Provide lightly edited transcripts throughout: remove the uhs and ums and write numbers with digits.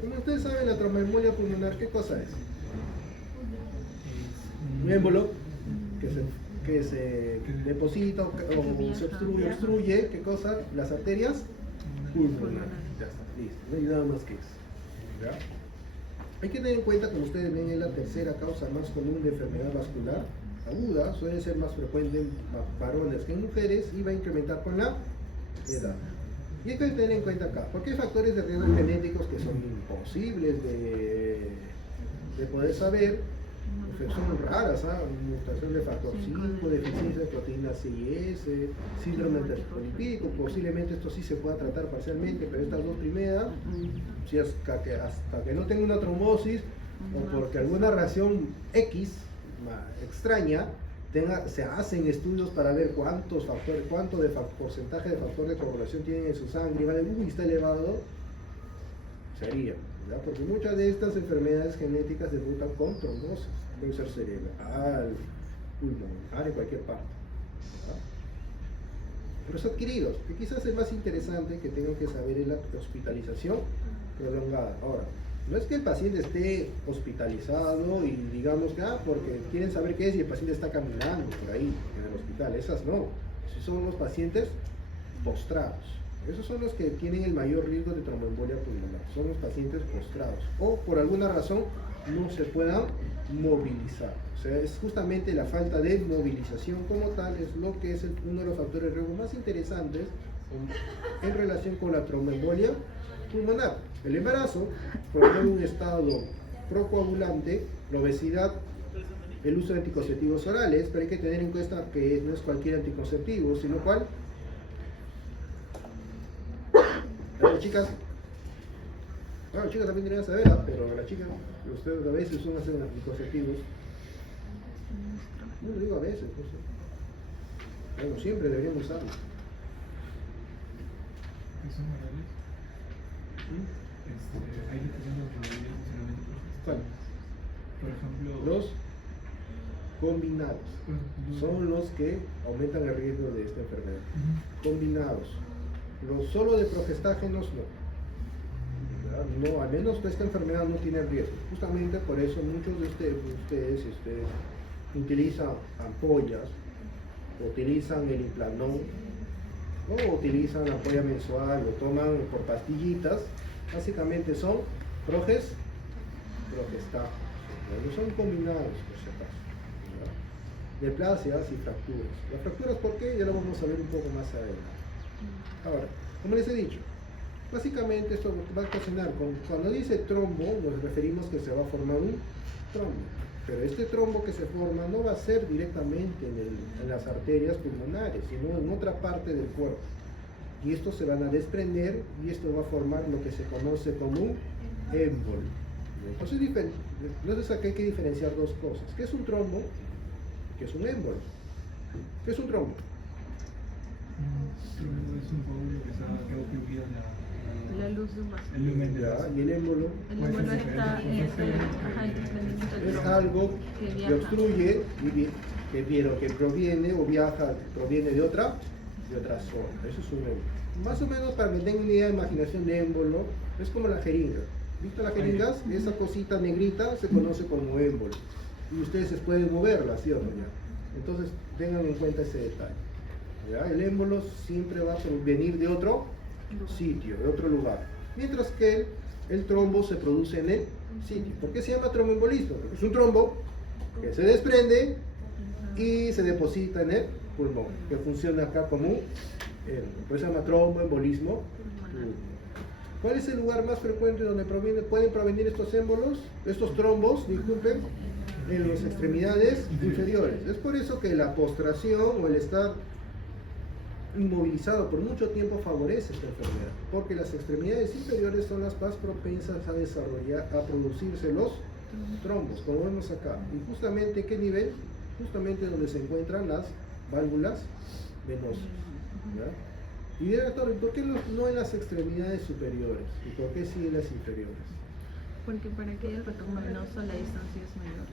Como ustedes saben, la tromboembolia pulmonar, ¿qué cosa es? Un émbolo que se deposita o se obstruye, ¿qué cosa? Las arterias pulmonares. Ya está, listo, no hay nada más que eso. ¿Ya? Hay que tener en cuenta, como ustedes ven, es la tercera causa más común de enfermedad vascular aguda, suele ser más frecuente en varones que en mujeres y va a incrementar con la edad. Y hay que tener en cuenta acá, porque hay factores de riesgo genéticos que son imposibles de poder saber, son raras, mutación de factor 5, deficiencia de proteína C y S, síndrome del polipídico, posiblemente esto sí se pueda tratar parcialmente, pero estas dos primeras, si hasta que no tenga una trombosis o porque alguna reacción X extraña, se hacen estudios para ver cuánto porcentaje de factor de coagulación tienen en su sangre, y vale, está elevado, sería, ¿verdad? Porque muchas de estas enfermedades genéticas debutan con trombosis, puede ser cerebral, pulmonar, en cualquier parte, ¿verdad? Los adquiridos, que quizás es más interesante que tengan que saber, es la hospitalización prolongada. Ahora, no es que el paciente esté hospitalizado y digamos que, porque quieren saber qué es y el paciente está caminando por ahí en el hospital, esas no. Esos son los pacientes postrados. Esos son los que tienen el mayor riesgo de tromboembolia pulmonar, son los pacientes postrados o por alguna razón no se puedan movilizar. O sea, es justamente la falta de movilización como tal, es lo que es uno de los factores de riesgo más interesantes en relación con la tromboembolia pulmonar. El embarazo promueve un estado procoagulante, la obesidad, el uso de anticonceptivos orales, pero hay que tener en cuenta que no es cualquier anticonceptivo, sino cuál. Las chicas, bueno, las chicas también deberían saber, pero las chicas, ustedes a veces usan anticonceptivos. No lo digo a veces, pues, bueno, siempre deberían usarlo. ¿Qué son orales? Hay discusión sobre el funcionamiento ¿Cuál? Por ejemplo, Los combinados son los que aumentan el riesgo de esta enfermedad. Combinados. Los solo de progestágenos no. No, al menos esta enfermedad no tiene riesgo. Justamente por eso muchos de ustedes utilizan ampollas, utilizan el implanón, o utilizan la ampolla mensual, lo toman por pastillitas. Básicamente son progestágenos, no son combinados, por si acaso. Neoplasias y fracturas. Las fracturas, ¿por qué? Ya lo vamos a ver un poco más adelante. Ahora, como les he dicho, básicamente esto va a ocasionar, cuando dice trombo, nos referimos que se va a formar un trombo. Pero este trombo que se forma no va a ser directamente en las arterias pulmonares, sino en otra parte del cuerpo. Y estos se van a desprender y esto va a formar lo que se conoce como un émbolo. Entonces aquí hay que diferenciar dos cosas. ¿Qué es un trombo? ¿Qué es un émbolo? ¿Qué es un trombo? Es un coágulo que ocurría la luz de un vaso. el lumen de vaso. ¿Y el émbolo? El émbolo está Es algo que obstruye que proviene de otra zona. Eso es un émbolo. Más o menos para que tengan una idea de imaginación de émbolo, es como la jeringa. ¿Viste las jeringas? Esa cosita negrita se conoce como émbolo. Y ustedes pueden moverla, ¿sí o no? Ya. Entonces tengan en cuenta ese detalle. ¿Ya? El émbolo siempre va a venir de otro sitio, de otro lugar. Mientras que el trombo se produce en el sitio. ¿Por qué se llama tromboembolismo? Porque es un trombo que se desprende y se deposita en el pulmón, que funciona acá como un émbolo. Por eso se llama tromboembolismo. ¿Cuál es el lugar más frecuente donde pueden provenir estos émbolos, estos trombos, disculpen? En las extremidades inferiores. Es por eso que la postración o el estar inmovilizado por mucho tiempo favorece esta enfermedad, porque las extremidades inferiores son las más propensas a producirse los trombos, como vemos acá. Y justamente, ¿qué nivel? Justamente donde se encuentran las válvulas venosas. ¿Ya? Y director, ¿por qué no en las extremidades superiores? ¿Y por qué sí en las inferiores? Porque para que haya el retorno venoso la distancia es mayor.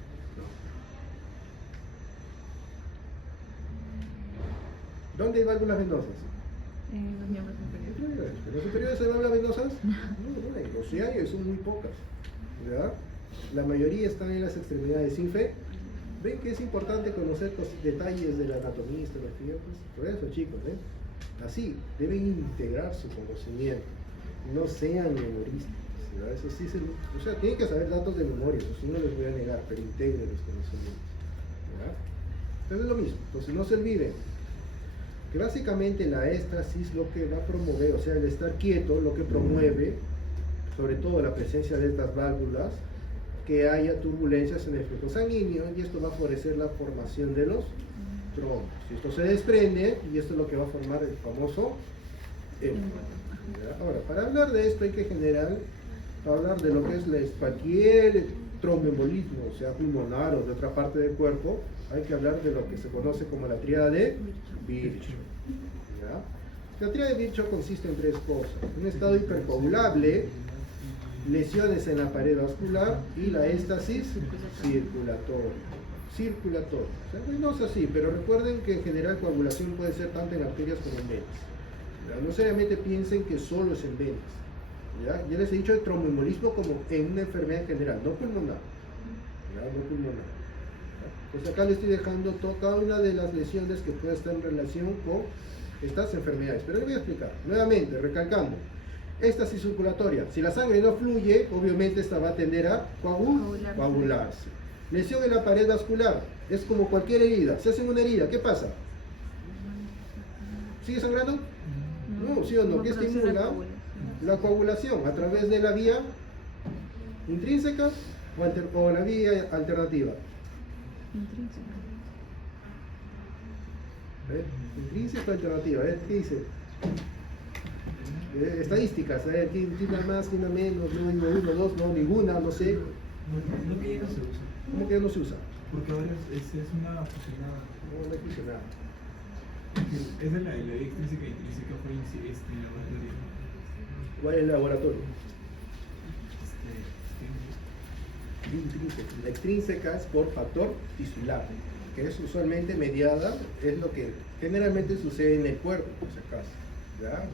¿Dónde hay válvulas venosas? Los miembros inferiores. ¿Los superiores hay válvulas venosas? No hay. O si hay, son muy pocas. ¿Verdad? La mayoría están en las extremidades sin fe. Ven que es importante conocer detalles de la anatomía, histología, pues por eso chicos, ¿ven? Así, deben integrar su conocimiento, no sean memoristas, ¿verdad? Eso sí o sea, tienen que saber datos de memoria, eso sí no les voy a negar, pero integren los conocimientos, ¿verdad? Entonces es lo mismo, entonces no se olviden que básicamente la éstasis lo que va a promover, o sea, el estar quieto, lo que promueve, sobre todo la presencia de estas válvulas, que haya turbulencias en el flujo sanguíneo y esto va a favorecer la formación de los trombos. Si esto se desprende y esto es lo que va a formar el famoso émbolo. Ahora, para hablar de esto hay que hablar de lo que es cualquier tromboembolismo, sea pulmonar o de otra parte del cuerpo, hay que hablar de lo que se conoce como la tríada de Virchow. La tríada de Virchow consiste en tres cosas: un estado hipercoagulable, lesiones en la pared vascular y la éstasis circulatoria. O sea, pues no es así, pero recuerden que en general coagulación puede ser tanto en arterias como en venas. ¿Ya? No seriamente piensen que solo es en venas. Ya les he dicho el tromboembolismo como en una enfermedad en general, no pulmonar. No pulmonar. Pues acá les estoy dejando cada una de las lesiones que puede estar en relación con estas enfermedades. Pero les voy a explicar. Nuevamente, recalcando. Éstasis circulatoria. Si la sangre no fluye, obviamente esta va a tender a coagularse. Lesión en la pared vascular. Es como cualquier herida. Se hacen una herida, ¿qué pasa? ¿Sigue sangrando? No, ¿sí o no? ¿Qué estimula? La coagulación a través de la vía intrínseca o la vía alternativa. Intrínseca o alternativa. ¿Qué dice? Estadísticas, ¿quién da más, quién da menos? No, uno, dos, no, ninguna, no sé. No que ya no se usa. ¿Cómo que ya no se usa? Porque ahora es una fusionada. No hay fusionada. Es de la vía extrínseca e intrínseca fue en laboratorio. ¿Cuál es el laboratorio? Intrínseca. La extrínseca es por factor tisular, que es usualmente mediada, es lo que generalmente sucede en el cuerpo, por si acaso. ¿Ya?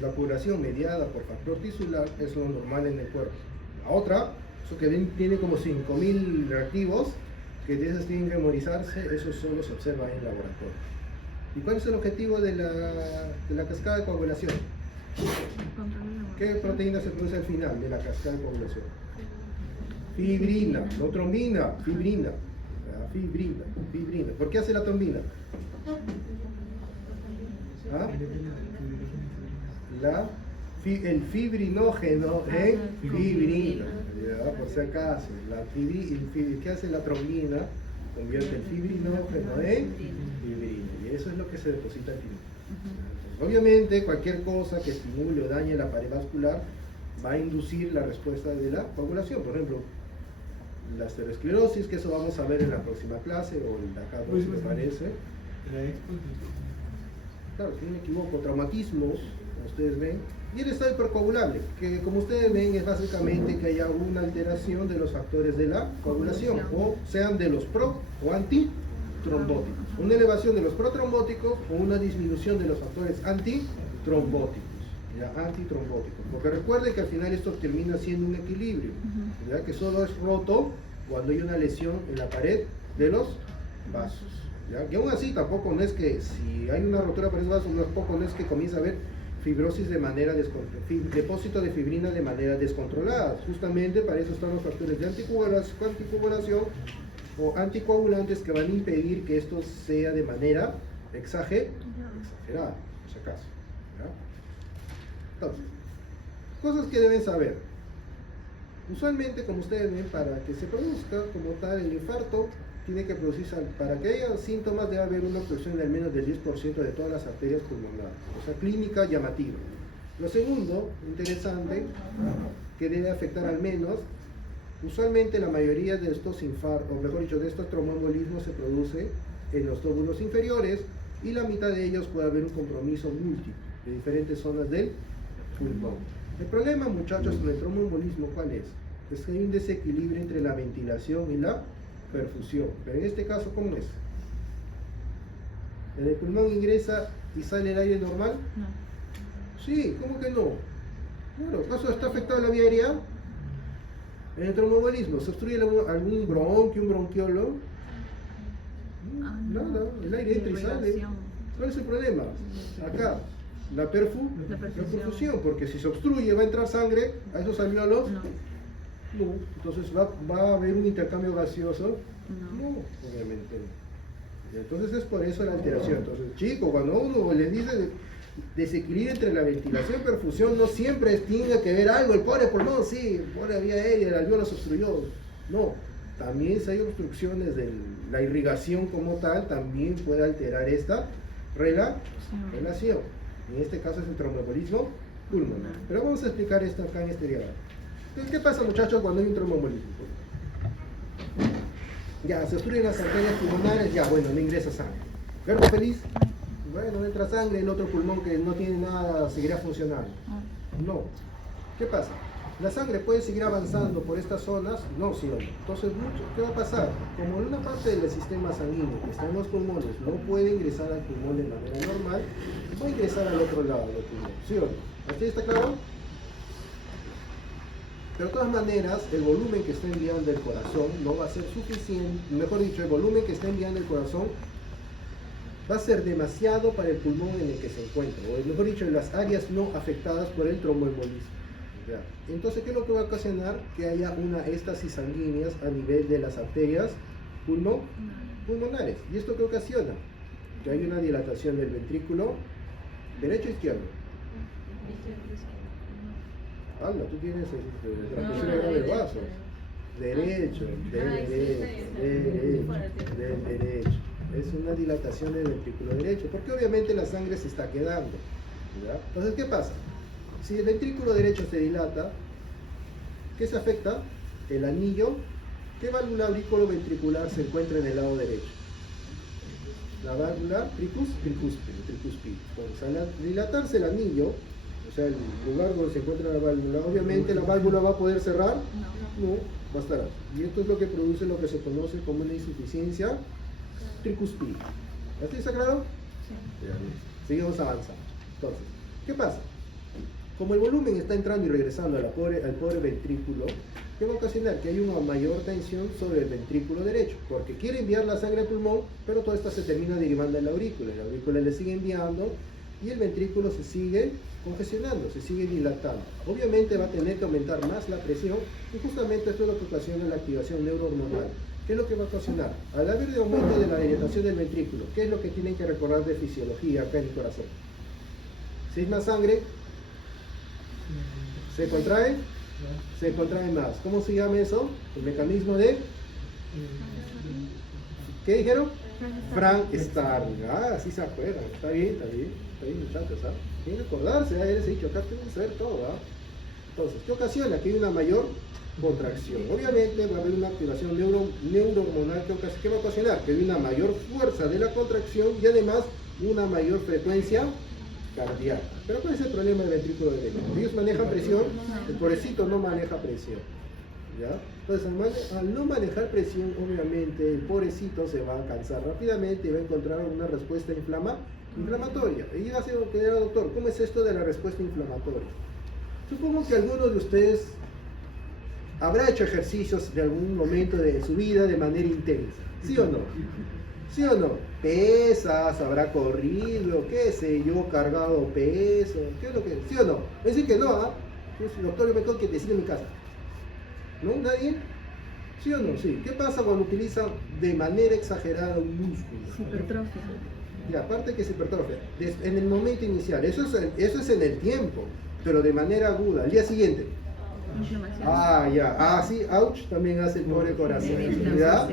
La coagulación mediada por factor tisular es lo normal en el cuerpo. La otra, eso que tiene como 5.000 reactivos, que de esas tienen que memorizarse, eso solo se observa en laboratorio. ¿Y cuál es el objetivo de la cascada de coagulación? ¿Qué proteína se produce al final de la cascada de coagulación? Fibrina, no trombina, fibrina. Fibrina. ¿Por qué hace la trombina? ¿Ah? El fibrinógeno en fibrina, ¿ya? Por si acaso, ¿qué hace la trombina? Convierte el fibrinógeno en fibrina, y eso es lo que se deposita en fibrina. Obviamente, cualquier cosa que estimule o dañe la pared vascular va a inducir la respuesta de la coagulación. Por ejemplo, la esteroesclerosis, que eso vamos a ver en la próxima clase, o en la acá, si me parece. Claro, si no me equivoco, traumatismos, como ustedes ven, y el estado hipercoagulable, que como ustedes ven es básicamente que haya una alteración de los factores de la coagulación, o sean de los pro o antitrombóticos, una elevación de los protrombóticos o una disminución de los factores antitrombóticos, porque recuerden que al final esto termina siendo un equilibrio, ¿ya? Que solo es roto cuando hay una lesión en la pared de los vasos. ¿Ya? Y aún así tampoco no es que si hay una rotura por esos vasos, no es que comienza a haber fibrosis de manera depósito de fibrina de manera descontrolada. Justamente para eso están los factores de anticoagulación o anticoagulantes que van a impedir que esto sea de manera exagerada, por si acaso. ¿Ya? Entonces, cosas que deben saber. Usualmente, como ustedes ven, para que se produzca como tal el infarto, tiene que producirse, para que haya síntomas debe haber una obstrucción de al menos del 10% de todas las arterias pulmonares, o sea, clínica llamativa. Lo segundo, interesante, que debe afectar al menos, usualmente la mayoría de estos infartos, o mejor dicho, de estos tromboembolismos se produce en los lóbulos inferiores, y la mitad de ellos puede haber un compromiso múltiple de diferentes zonas del pulmón. El problema, muchachos, con el tromboembolismo, ¿cuál es? Es que hay un desequilibrio entre la ventilación y la perfusión, pero en este caso, ¿cómo es? ¿En el pulmón ingresa y sale el aire normal? No. Sí, ¿cómo que no? Bueno, ¿acaso está afectada la vía aérea? En el tromboembolismo, ¿se obstruye algún bronquio, un bronquiolo? Nada, el aire entra y sale. Irrigación. ¿Cuál es el problema? Acá, la perfusión, porque si se obstruye va a entrar sangre a esos alveolos. No. No, entonces va a haber un intercambio gaseoso. No. No, obviamente no. Entonces es por eso la alteración. Entonces, chicos, cuando uno les dice desequilibrio entre la ventilación y perfusión, no siempre tiene que ver algo. El pobre pulmón, sí, el pobre vía aérea, el alveolo se obstruyó. No, también si hay obstrucciones de la irrigación como tal, también puede alterar esta relación. En este caso es el tromboembolismo pulmonar. Pero vamos a explicar esto acá en este diagrama. Entonces, ¿qué pasa, muchachos, cuando hay un tromboembolismo? Ya, se obstruyen las arterias pulmonares, ya, bueno, no ingresa sangre. ¿Verbo feliz? Bueno, no entra sangre, el otro pulmón que no tiene nada seguirá funcionando. No. ¿Qué pasa? ¿La sangre puede seguir avanzando por estas zonas? No, sí o no. Entonces, ¿qué va a pasar? Como una parte del sistema sanguíneo que está en los pulmones no puede ingresar al pulmón de manera normal, va a ingresar al otro lado del pulmón. ¿Sí o no? ¿Aquí está claro? Pero de todas maneras, el volumen que está enviando el corazón no va a ser suficiente, mejor dicho, el volumen que está enviando el corazón va a ser demasiado para el pulmón en el que se encuentra, o mejor dicho, en las áreas no afectadas por el tromboembolismo. ¿Ya? Entonces, ¿qué es lo que va a ocasionar? Que haya una éstasis sanguíneas a nivel de las arterias pulmonares. ¿Y esto qué ocasiona? Que hay una dilatación del ventrículo derecho o izquierdo. Anda, tú tienes transfusión del vaso. Derecho. Es una dilatación del ventrículo derecho, porque obviamente la sangre se está quedando. ¿Ya? Entonces, ¿qué pasa? Si el ventrículo derecho se dilata, ¿qué se afecta? El anillo. ¿Qué válvula auriculoventricular se encuentra en el lado derecho? La válvula tricúspide. Pues al dilatarse el anillo, o sea, el lugar donde se encuentra la válvula, obviamente la válvula va a poder cerrar. No, va a estar ahí. Y esto es lo que produce lo que se conoce como una insuficiencia tricúspide. ¿Así está claro? Sí. Seguimos avanzando. Entonces, ¿qué pasa? Como el volumen está entrando y regresando al pobre ventrículo, ¿qué va a ocasionar? Que hay una mayor tensión sobre el ventrículo derecho, porque quiere enviar la sangre al pulmón, pero toda esta se termina derivando en la aurícula le sigue enviando y el ventrículo se sigue congestionando, se sigue dilatando. Obviamente va a tener que aumentar más la presión y justamente esto es lo que ocasiona la activación neurohormonal. ¿Qué es lo que va a ocasionar? Al haber de aumento de la dilatación del ventrículo, ¿qué es lo que tienen que recordar de fisiología acá en el corazón? Si hay más sangre, se contrae más. ¿Cómo se llama eso? El mecanismo de... ¿Qué dijeron? Frank Starling. Ah, sí se acuerdan. Está bien muchachos, ¿ah? Tienen que acordarse, ya les he dicho, acá tengo que saber todo, ¿ah? Entonces, ¿qué ocasiona? Que hay una mayor contracción. Obviamente va a haber una activación neurohormonal que va a ocasionar que hay una mayor fuerza de la contracción y además una mayor frecuencia cardíaca. Pero ¿cuál es el problema del ventrículo derecho? Ellos manejan presión, el pobrecito no maneja presión. ¿Ya? Entonces, al no manejar presión, obviamente el pobrecito se va a cansar rápidamente y va a encontrar una respuesta inflamatoria. Y va a ser, doctor, ¿cómo es esto de la respuesta inflamatoria? Supongo que alguno de ustedes habrá hecho ejercicios de algún momento de su vida de manera intensa, ¿sí o no? ¿Sí o no? Pesas, habrá corrido, qué sé yo, cargado peso, ¿qué es lo que? ¿Sí o no? Es decir que no, ¿ah? Doctor, yo me tengo que decir en mi casa. ¿No? ¿Nadie? ¿Sí o no? Sí. ¿Qué pasa cuando utiliza de manera exagerada un músculo? Hipertrofia. Y aparte que se hipertrofia, en el momento inicial, eso es en el tiempo, pero de manera aguda, al día siguiente. Inflamación. Ah, ya. Ah, sí, ouch, también hace el pobre corazón. ¿Ya?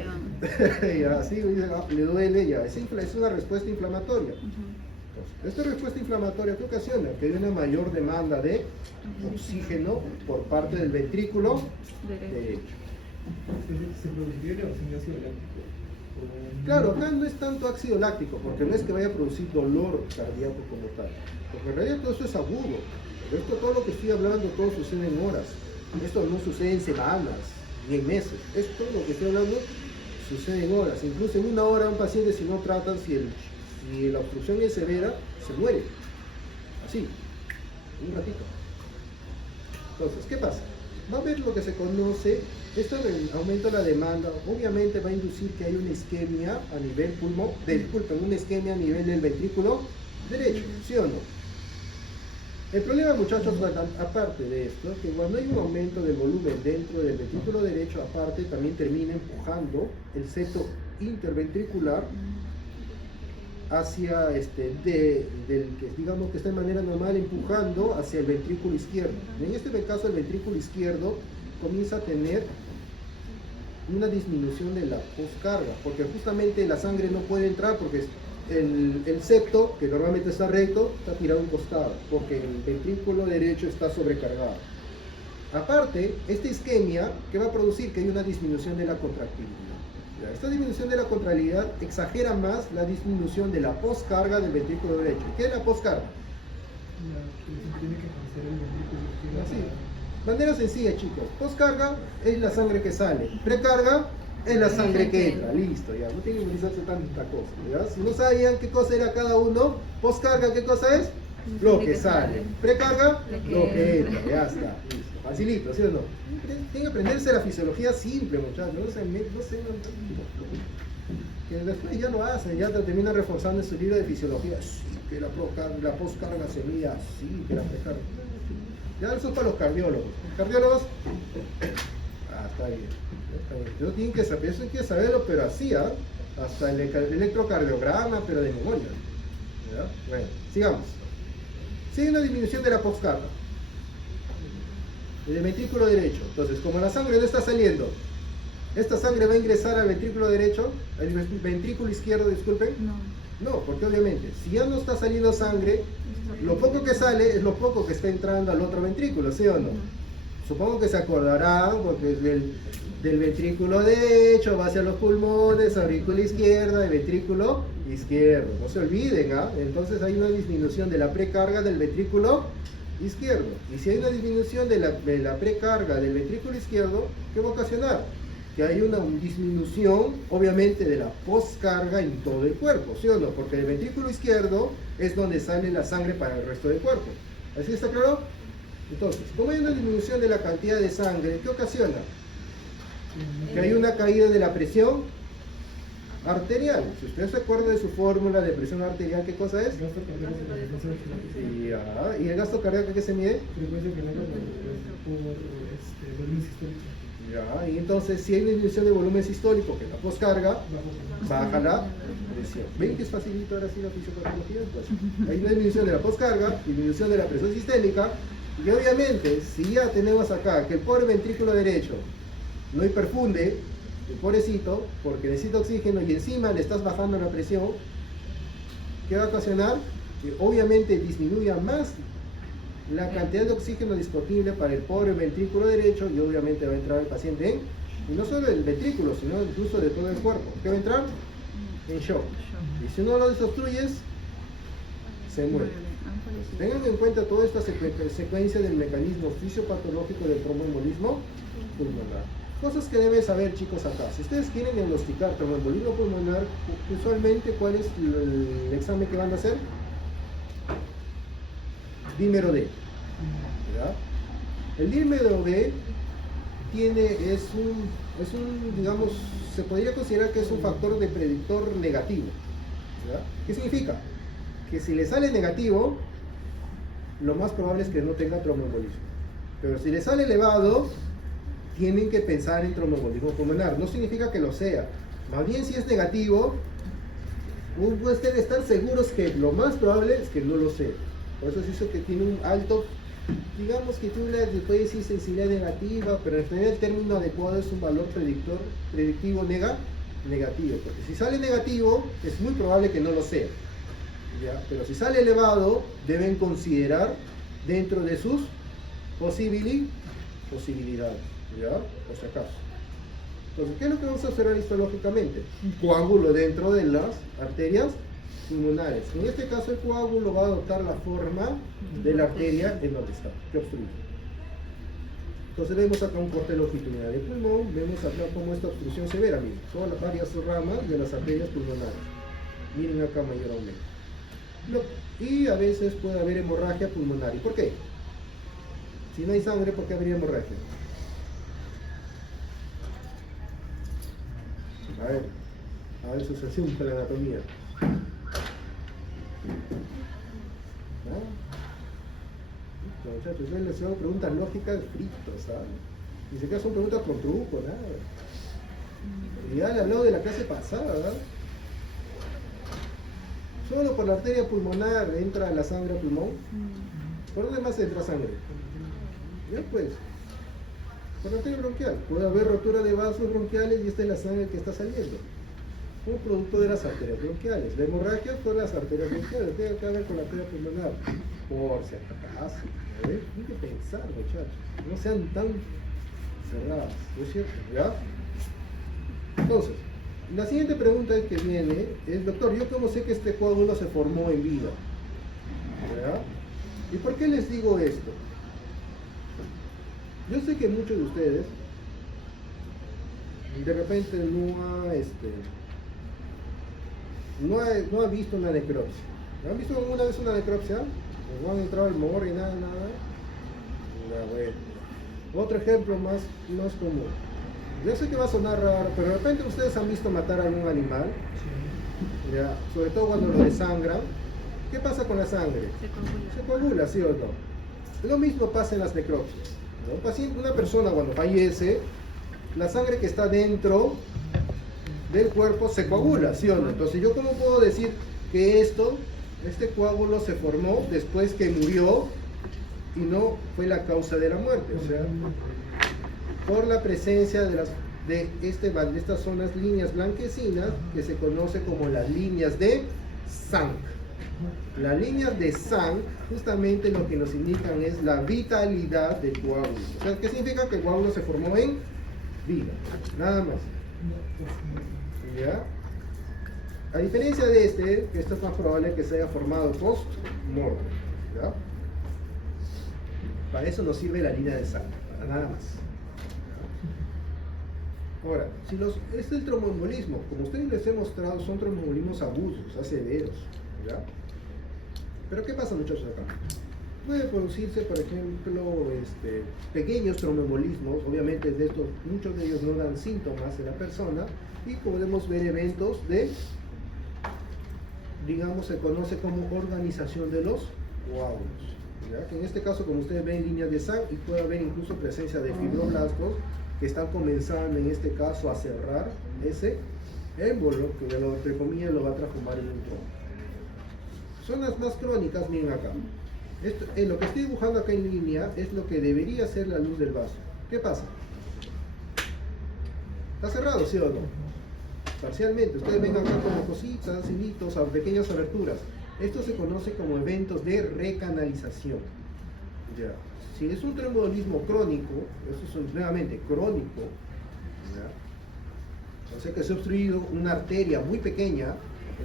Ya, sí, le duele, ya. Es una respuesta inflamatoria. Entonces, esta respuesta inflamatoria, ¿qué ocasiona? Que hay una mayor demanda de oxígeno por parte del ventrículo derecho. ¿Se produciría el ácido láctico? Claro, acá no es tanto ácido láctico, porque no es que vaya a producir dolor cardíaco como tal. Porque en realidad todo eso es agudo. Esto, todo lo que estoy hablando, todo sucede en horas. Esto no sucede en semanas, ni en meses. Esto, lo que estoy hablando, sucede en horas. Incluso en una hora un paciente, si no tratan, si Si la obstrucción es severa, se muere. Así, un ratito. Entonces, ¿qué pasa? Va a haber lo que se conoce, esto aumenta la demanda, obviamente va a inducir que hay una isquemia a nivel pulmón, una isquemia a nivel del ventrículo derecho, ¿sí o no? El problema, muchachos, aparte de esto, que cuando hay un aumento del volumen dentro del ventrículo derecho, aparte también termina empujando el septo interventricular hacia del que digamos que está de manera normal empujando hacia el ventrículo izquierdo. En este caso el ventrículo izquierdo comienza a tener una disminución de la poscarga, porque justamente la sangre no puede entrar porque el septo, que normalmente está recto, está tirado a un costado, porque el ventrículo derecho está sobrecargado. Aparte, esta isquemia que va a producir que hay una disminución de la contractilidad. Esta disminución de la contractilidad exagera más la disminución de la poscarga del ventrículo derecho. ¿Qué es la poscarga? Tiene que conocer el ventrículo izquierdo. Así. Manera sencilla, chicos. Poscarga es la sangre que sale. Precarga es la sangre que entra. Listo, ya. No tiene que utilizarse tanta cosa. ¿Ya? Si no sabían qué cosa era cada uno, poscarga, ¿qué cosa es? Lo que sale. Precarga, lo que entra. Ya está. Listo. Facilito, ¿sí o no? Tienen que aprenderse la fisiología simple, muchachos. No sé, que después ya lo hacen, ya te terminan reforzando en su libro de fisiología. Sí, que la poscarga se mide así, que la precarga. Ya eso es para los cardiólogos. Los cardiólogos, está bien. Está bien. Eso tienen que saberlo, pero así, hasta el electrocardiograma, pero de memoria. ¿Ya? Bueno, sigamos. Sigue una disminución de la poscarga. El ventrículo derecho. Entonces, como la sangre no está saliendo, esta sangre va a ingresar al ventrículo derecho, al ventrículo izquierdo, disculpen. No, porque obviamente, si ya no está saliendo sangre, lo poco que sale es lo poco que está entrando al otro ventrículo, ¿sí o no? Supongo que se acordarán, porque es del ventrículo derecho va hacia los pulmones, aurícula izquierda, el ventrículo izquierdo. No se olviden, Entonces hay una disminución de la precarga del ventrículo izquierdo. Y si hay una disminución de la precarga del ventrículo izquierdo, ¿qué va a ocasionar? Que hay una disminución, obviamente, de la poscarga en todo el cuerpo, ¿sí o no? Porque el ventrículo izquierdo es donde sale la sangre para el resto del cuerpo. ¿Así está claro? Entonces, como hay una disminución de la cantidad de sangre, ¿qué ocasiona? Que hay una caída de la presión arterial. Si usted se acuerda de su fórmula de presión arterial, ¿qué cosa es? Gasto cardíaco. ¿Y el gasto cardíaco qué se mide? Frecuencia cardíaca por volumen sistólico. Ya, y entonces si hay una disminución de volumen sistólico, que es la poscarga, baja la presión. ¿Ven que es facilito ahora sí la fisiopatología? Pues hay una disminución de la poscarga, disminución de la presión sistémica, y obviamente si ya tenemos acá que el pobre ventrículo derecho no hiperfunde, el pobrecito, porque necesita oxígeno y encima le estás bajando la presión, ¿qué va a ocasionar? Que obviamente disminuya más la cantidad de oxígeno disponible para el pobre ventrículo derecho y obviamente va a entrar el paciente y no solo el ventrículo, sino incluso de todo el cuerpo. ¿Qué va a entrar? En shock. Y si no lo desobstruyes, se muere. Tengan en cuenta toda esta secuencia del mecanismo fisiopatológico del tromboembolismo pulmonar. Cosas que deben saber, chicos, acá. Si ustedes quieren diagnosticar tromboembolismo pulmonar, usualmente, ¿cuál es el examen que van a hacer? Dímero D. ¿Ya? El dímero D es un, digamos, se podría considerar que es un factor de predictor negativo. ¿Ya? ¿Qué significa? Que si le sale negativo, lo más probable es que no tenga tromboembolismo. Pero si le sale elevado, tienen que pensar en tromboembolismo pulmonar. No significa que lo sea. Más bien, si es negativo, ustedes están seguros que lo más probable es que no lo sea. Por eso se dice que tiene un alto, digamos que tiene una, puede decir sensibilidad negativa, pero en realidad el término adecuado es un valor predictivo negativo. Porque si sale negativo, es muy probable que no lo sea. ¿Ya? Pero si sale elevado, deben considerar dentro de sus posibilidades. ¿Ya? Por si acaso. Entonces, ¿qué es lo que vamos a observar histológicamente? Un coágulo dentro de las arterias pulmonares. En este caso, el coágulo va a adoptar la forma de la arteria en donde está, que obstruye. Entonces, vemos acá un corte longitudinal del pulmón, vemos acá cómo esta obstrucción se ve, miren, todas las varias ramas de las arterias pulmonares. Miren acá mayor aumento. Y a veces puede haber hemorragia pulmonar. ¿Y por qué? Si no hay sangre, ¿por qué habría hemorragia? A ver asociación con la anatomía. ¿No? Muchachos, yo les hago preguntas lógicas fritos, ¿sabes? Ni siquiera son preguntas con truco, nada. Y ya le hablado de la clase pasada, ¿verdad? Solo por la arteria pulmonar entra la sangre al pulmón. ¿Por dónde más entra sangre? Ya pues, por la arteria bronquial. Puede haber rotura de vasos bronquiales y esta es la sangre que está saliendo. Un producto de las arterias bronquiales. La hemorragia por las arterias bronquiales. Tiene que ver con la arteria pulmonar. Por si acaso. Hay que pensar, muchachos. No sean tan cerradas. ¿No es cierto? ¿Ya? Entonces, la siguiente pregunta que viene es, doctor, ¿yo cómo sé que este coágulo se formó en vida? ¿Ya? ¿Y por qué les digo esto? Yo sé que muchos de ustedes de repente no ha visto una necropsia. ¿Han visto alguna vez una necropsia? ¿No han entrado al morgue, nada? Ya, bueno. Otro ejemplo más común. Yo sé que va a sonar raro, pero de repente ustedes han visto matar a algún animal, ¿ya? Sobre todo cuando lo desangran. ¿Qué pasa con la sangre? Se coagula, ¿sí o no? Lo mismo pasa en las necropsias, ¿no? Una persona cuando fallece, la sangre que está dentro del cuerpo se coagula, ¿sí o no? Entonces, ¿yo cómo puedo decir que este coágulo se formó después que murió y no fue la causa de la muerte? O sea, por la presencia de estas zonas líneas blanquecinas que se conoce como las líneas de Zank. Las líneas de Zank justamente lo que nos indican es la vitalidad del coágulo. O sea, ¿qué significa? Que el coágulo se formó en vida, nada más. ¿Ya? A diferencia de que esto es más probable que se haya formado post-mortem. ¿Ya? Para eso nos sirve la línea de Zank, para nada más. Ahora, es el tromboembolismo, como ustedes les he mostrado, son tromboembolismos agudos, severos, ¿ya? Pero ¿qué pasa, muchachos, acá? Puede producirse, por ejemplo, pequeños tromboembolismos, obviamente muchos de ellos no dan síntomas en la persona, y podemos ver eventos digamos, se conoce como organización de los coágulos, ¿ya? Que en este caso, como ustedes ven, líneas de Zank, y puede haber incluso presencia de fibroblastos, que están comenzando en este caso a cerrar ese émbolo, que entre comillas lo va a transformar en un trombo. Zonas más crónicas, miren acá. Lo que estoy dibujando acá en línea es lo que debería ser la luz del vaso. ¿Qué pasa? Está cerrado, ¿sí o no? Parcialmente. Ustedes ven acá como cositas, hilitos, pequeñas aberturas. Esto se conoce como eventos de recanalización. Ya. Si es un tromboembolismo crónico, eso es nuevamente crónico, ¿ya? O sea que se ha obstruido una arteria muy pequeña,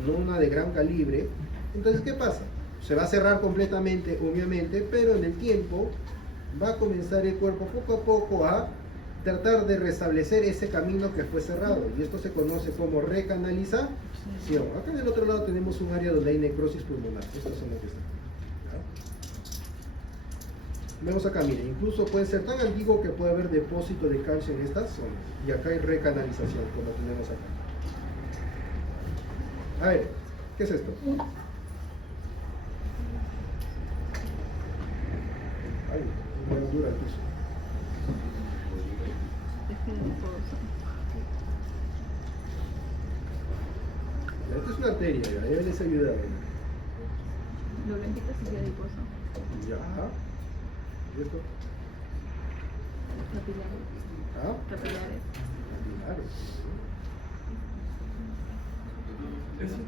no una de gran calibre. Entonces, ¿qué pasa? Se va a cerrar completamente, obviamente, pero en el tiempo va a comenzar el cuerpo poco a poco a tratar de restablecer ese camino que fue cerrado, y esto se conoce como recanalización. Acá en el otro lado tenemos un área donde hay necrosis pulmonar. Estas son las que están. Vemos acá, miren, incluso puede ser tan antiguo que puede haber depósito de calcio en estas zonas. Y acá hay recanalización, como tenemos acá. A ver, ¿qué es esto? Ay, una dura el piso. Esta es una arteria, ya les ayuda. Lo blanquito es adiposo. Ya. ¿Y esto? Capilares. ¿Ah? Capilares. Capilares. Eso es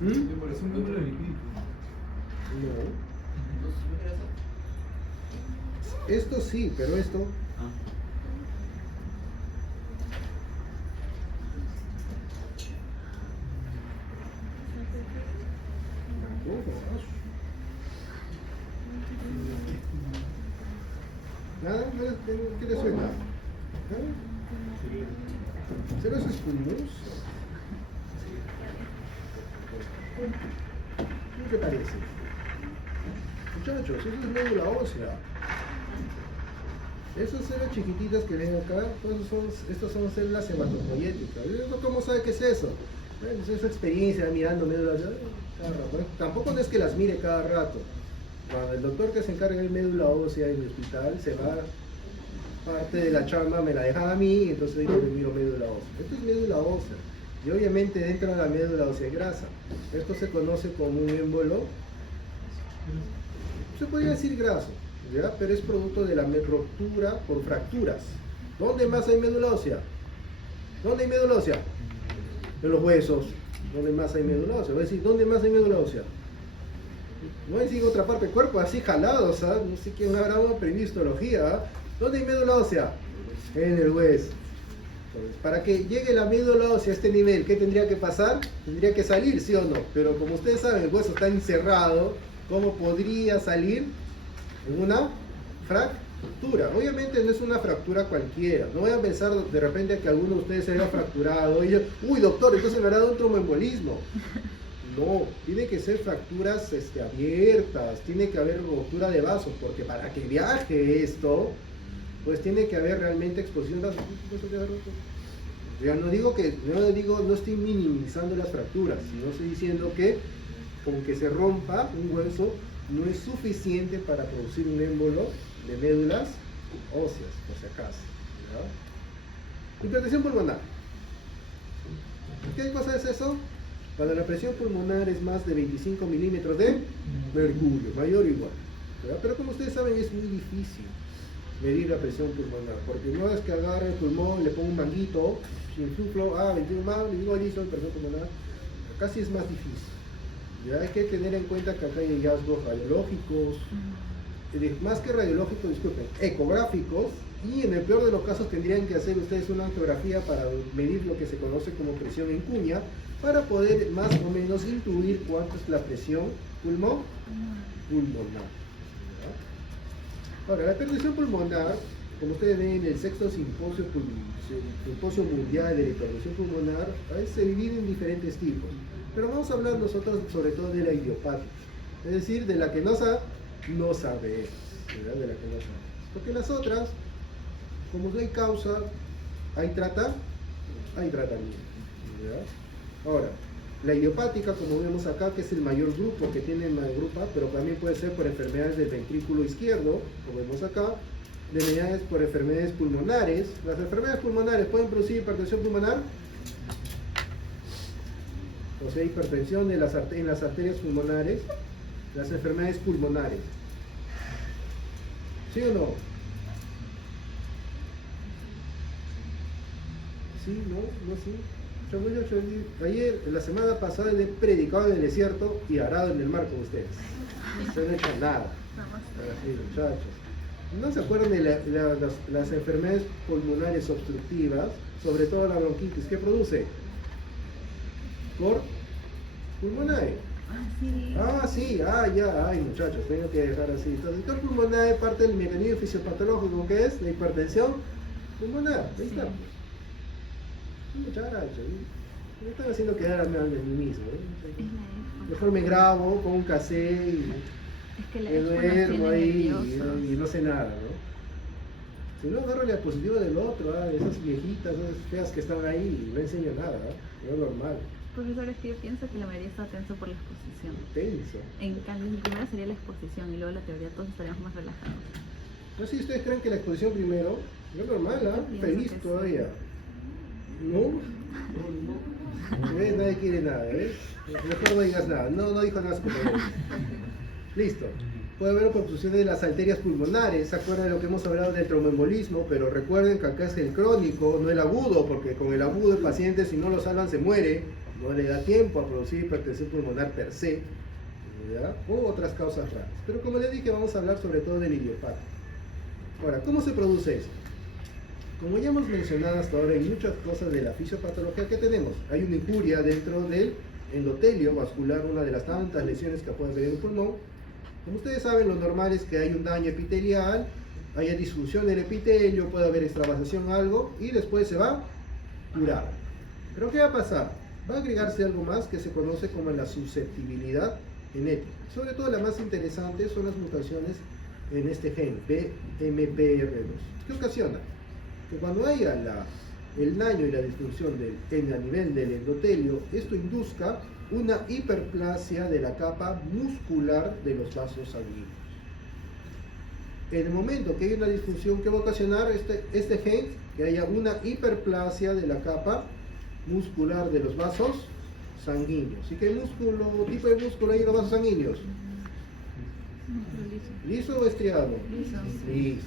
un de corazón contra el lipídico. No. Esto sí, pero esto. Nada, ¿qué le suena? Cerveza espumosa. ¿Qué parece? Muchachos, eso es médula ósea. Esas células chiquititas que ven acá, estas son células hematopoyéticas. ¿Cómo sabe qué es eso? Bueno, pues esa experiencia mirando médulas cada rato. Tampoco no es que las mire cada rato. Cuando el doctor que se encarga de médula ósea en el hospital se va, parte de la chamba me la deja a mí, entonces yo le miro médula ósea. Esto es médula ósea. Y obviamente dentro de la médula ósea hay grasa. Esto se conoce como un émbolo. Se podría decir graso, ¿ya? Pero es producto de la ruptura por fracturas. ¿Dónde más hay médula ósea? ¿Dónde hay médula ósea? En los huesos. ¿Dónde más hay médula ósea? Voy a decir, ¿dónde más hay médula ósea? No hay otra parte del cuerpo, así jalados, ¿ah? No sé quién habrá aprendido histología, ¿ah? ¿Dónde hay médula ósea? En el hueso. Entonces, para que llegue la médula ósea a este nivel, ¿qué tendría que pasar? Tendría que salir, ¿sí o no? Pero como ustedes saben, el hueso está encerrado. ¿Cómo podría salir? En una fractura. Obviamente no es una fractura cualquiera. No voy a pensar de repente que alguno de ustedes se haya fracturado y yo, uy doctor, entonces me habrá dado un tromboembolismo. No, tiene que ser fracturas abiertas, tiene que haber ruptura de vasos, porque para que viaje esto, pues tiene que haber realmente exposición de vasos. Ya no estoy minimizando las fracturas, sino estoy diciendo que con que se rompa un hueso no es suficiente para producir un émbolo de médulas óseas, por si acaso. ¿Ya? Hipertensión pulmonar. ¿Qué cosa es eso? Cuando la presión pulmonar es más de 25 milímetros de mercurio, mayor o igual. ¿Ya? Pero como ustedes saben es muy difícil medir la presión pulmonar, porque no es que agarre el pulmón, le ponga un manguito, sin fluflo, 21 más, le digo allí soy presión pulmonar, casi es más difícil. Ya hay que tener en cuenta que acá hay hallazgos radiológicos, más que radiológicos, disculpen, ecográficos, y en el peor de los casos tendrían que hacer ustedes una angiografía para medir lo que se conoce como presión en cuña, para poder más o menos intuir cuánto es la presión pulmonar. ¿Ya? Ahora, la hipertensión pulmonar, como ustedes ven en el sexto simposio mundial de la hipertensión pulmonar, se divide en diferentes tipos. Pero vamos a hablar nosotros sobre todo de la idiopática, es decir, de la que no sabemos, ¿verdad? De la que no sabemos. Porque las otras, como no hay causa, hay tratamiento. ¿Ya? Ahora, la idiopática, como vemos acá, que es el mayor grupo que tiene la grupa, pero también puede ser por enfermedades del ventrículo izquierdo, como vemos acá, por enfermedades pulmonares. Las enfermedades pulmonares pueden producir hipertensión pulmonar. O sea, hipertensión en las arterias pulmonares, las enfermedades pulmonares. ¿Sí o no? ¿Sí? ¿No? ¿No? ¿Sí? Ayer, la semana pasada, he predicado en el desierto y arado en el mar con ustedes. No he hecho nada. Así, muchachos. ¿No se acuerdan de las enfermedades pulmonares obstructivas? Sobre todo la bronquitis. ¿Qué produce? Por pulmonae. Sí, ay muchachos, tengo que dejar así. Entonces, el cor pulmonae es parte del mecanismo fisiopatológico que es la hipertensión pulmonar. Ahí está. Muchachos, me están haciendo quedar a mí mismo. Mejor me grabo con un cassette y me duermo ahí y no sé nada, ¿no? Si no, agarro la diapositiva del otro, esas viejitas, esas feas que están ahí y no enseño nada, no es normal. Profesor, es que yo pienso que la mayoría está tenso por la exposición. Tenso. En cambio, primero sería la exposición y luego la teoría, todos estaríamos más relajados. No sé si ustedes creen que la exposición primero, no es normal, feliz todavía. ¿No? ¿Ves? Nadie quiere nada, ¿ves? Mejor no digas nada. No dijo nada. Listo. Puede haber obstrucciones de las arterias pulmonares. ¿Se acuerdan de lo que hemos hablado del tromboembolismo? Pero recuerden que acá es el crónico, no el agudo, porque con el agudo el paciente, si no lo salvan, se muere. No le da tiempo a producir hipertensión pulmonar per se, ¿ya? O otras causas raras. Pero como les dije, vamos a hablar sobre todo del idiopático. Ahora, ¿cómo se produce esto? Como ya hemos mencionado hasta ahora, hay muchas cosas de la fisiopatología que tenemos. Hay una injuria dentro del endotelio vascular, una de las tantas lesiones que puede haber en el pulmón. Como ustedes saben, lo normal es que hay un daño epitelial, haya disfunción del epitelio, puede haber extravasación algo, y después se va a curar. ¿Pero qué va a pasar? Va a agregarse algo más que se conoce como la susceptibilidad genética. Sobre todo la más interesante son las mutaciones en este gen, BMPR2. ¿Qué ocasiona? Que cuando haya el daño y la disfunción a nivel del endotelio, esto induzca una hiperplasia de la capa muscular de los vasos sanguíneos. En el momento que hay una disfunción, ¿qué va a ocasionar este gen? Que haya una hiperplasia de la capa muscular de los vasos sanguíneos. ¿Y qué tipo de músculo hay en los vasos sanguíneos? ¿Liso o estriado? Liso. Liso.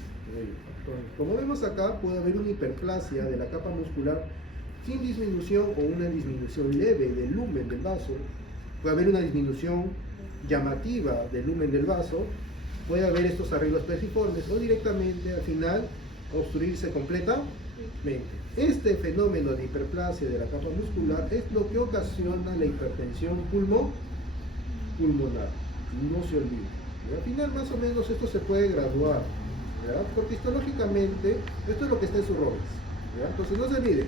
Como vemos acá, puede haber una hiperplasia de la capa muscular sin disminución o una disminución leve del lumen del vaso. Puede haber una disminución llamativa del lumen del vaso. Puede haber estos arreglos perciformes o directamente al final obstruirse completamente. Este fenómeno de hiperplasia de la capa muscular es lo que ocasiona la hipertensión pulmonar. No se olvide. Al final más o menos esto se puede graduar, ¿verdad? Porque histológicamente esto es lo que está en sus roles, ¿verdad? Entonces no se olvide.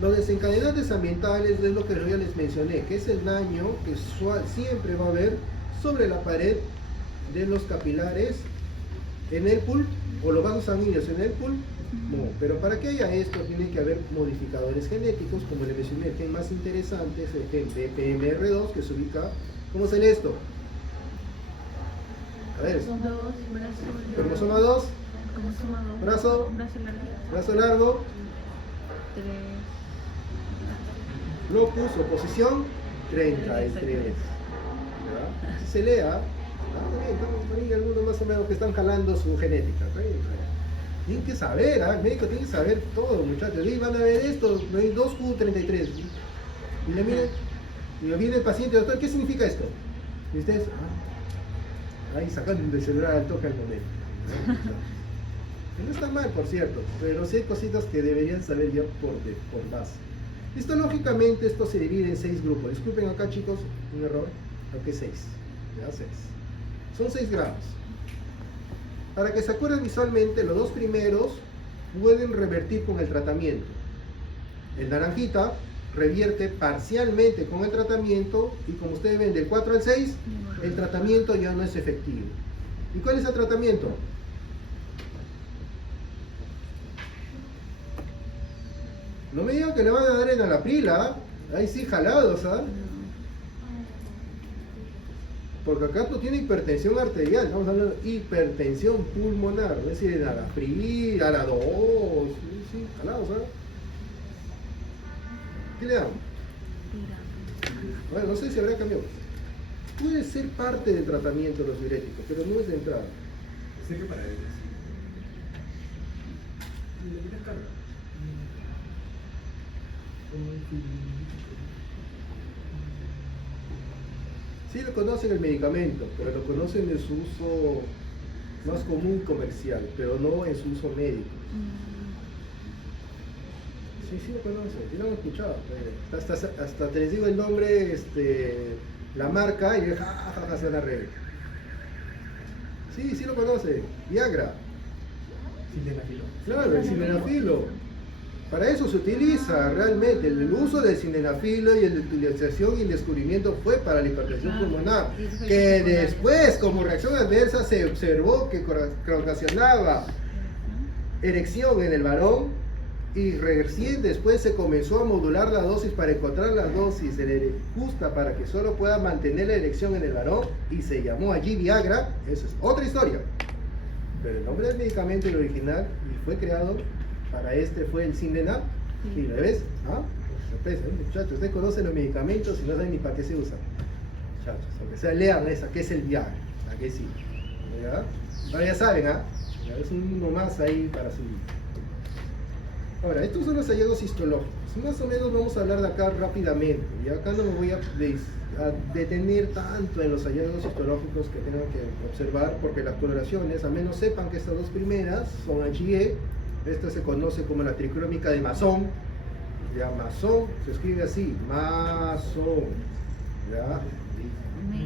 Los desencadenantes ambientales es lo que yo ya les mencioné, que es el daño que siempre va a haber sobre la pared de los capilares en el pulmón o los vasos sanguíneos en el pulmón. No, pero para que haya esto tiene que haber modificadores genéticos, como le mencioné. El gen más interesante es el gen BPMR2, que se ubica, ¿cómo es esto? A ver, cromosoma 2, brazo largo, 3, locus o posición 33. ¿Verdad? Así se lea. Estamos ahí algunos más o menos que están jalando su genética. Tienen que saber, el médico tiene que saber todo, muchachos. Y van a ver esto, 2Q33. Y le miren, y viene el paciente, doctor, ¿qué significa esto? Y ustedes, ahí sacando del celular al toque al momento. No está mal, por cierto, pero sí hay cositas que deberían saber ya por base. Histológicamente esto se divide en 6 grupos. Disculpen acá, chicos, un error. Aquí 6. Ya 6. Son 6 gramos. Para que se acuerden visualmente, los dos primeros pueden revertir con el tratamiento. El naranjita revierte parcialmente con el tratamiento y como ustedes ven, del 4 al 6, el tratamiento ya no es efectivo. ¿Y cuál es el tratamiento? No me digan que le van a dar enalapril, ahí sí jalados, porque acá tú tienes hipertensión arterial, estamos hablando de hipertensión pulmonar, es decir, enalapril, Aradós, sí, jalados, ¿Qué le damos? Bueno, no sé si habrá cambiado. Puede ser parte del tratamiento de los diuréticos, pero no es de entrada. Sé que para él sí. ¿Le quitas carga? Sí lo conocen el medicamento, pero lo conocen en su uso más común comercial, pero no en su uso médico. Sí lo conocen, sí lo han escuchado. Hasta te les digo el nombre, la marca, y se van a reír. Sí lo conoce, Viagra. ¿Sildenafilo? Claro, el sildenafilo. Para eso se utiliza realmente. El uso del sildenafilo y la utilización y el descubrimiento fue para la hipertensión pulmonar, que después, como reacción adversa, se observó que ocasionaba erección en el varón y recién después se comenzó a modular la dosis para encontrar la dosis justa para que solo pueda mantener la erección en el varón y se llamó allí Viagra. Eso es otra historia. Pero el nombre del medicamento, el original, y fue creado para fue el Sildenafil. ¿Sí lo ves? Sorpresa, muchachos, ustedes conocen los medicamentos y no saben ni para qué se usan. Muchachos, aunque sea lean esa, que es el Viagra, ¿a qué sí? ¿Ya? Ahora ya saben, es uno más ahí para su vida. Ahora, estos son los hallazgos histológicos. Más o menos vamos a hablar de acá rápidamente. Y acá no me voy a detener tanto en los hallazgos histológicos que tengan que observar, porque las coloraciones, al menos sepan que estas dos primeras son HIE. Esta se conoce como la tricrómica de Masson. Ya, Masson se escribe así, Masson. ¿Ya?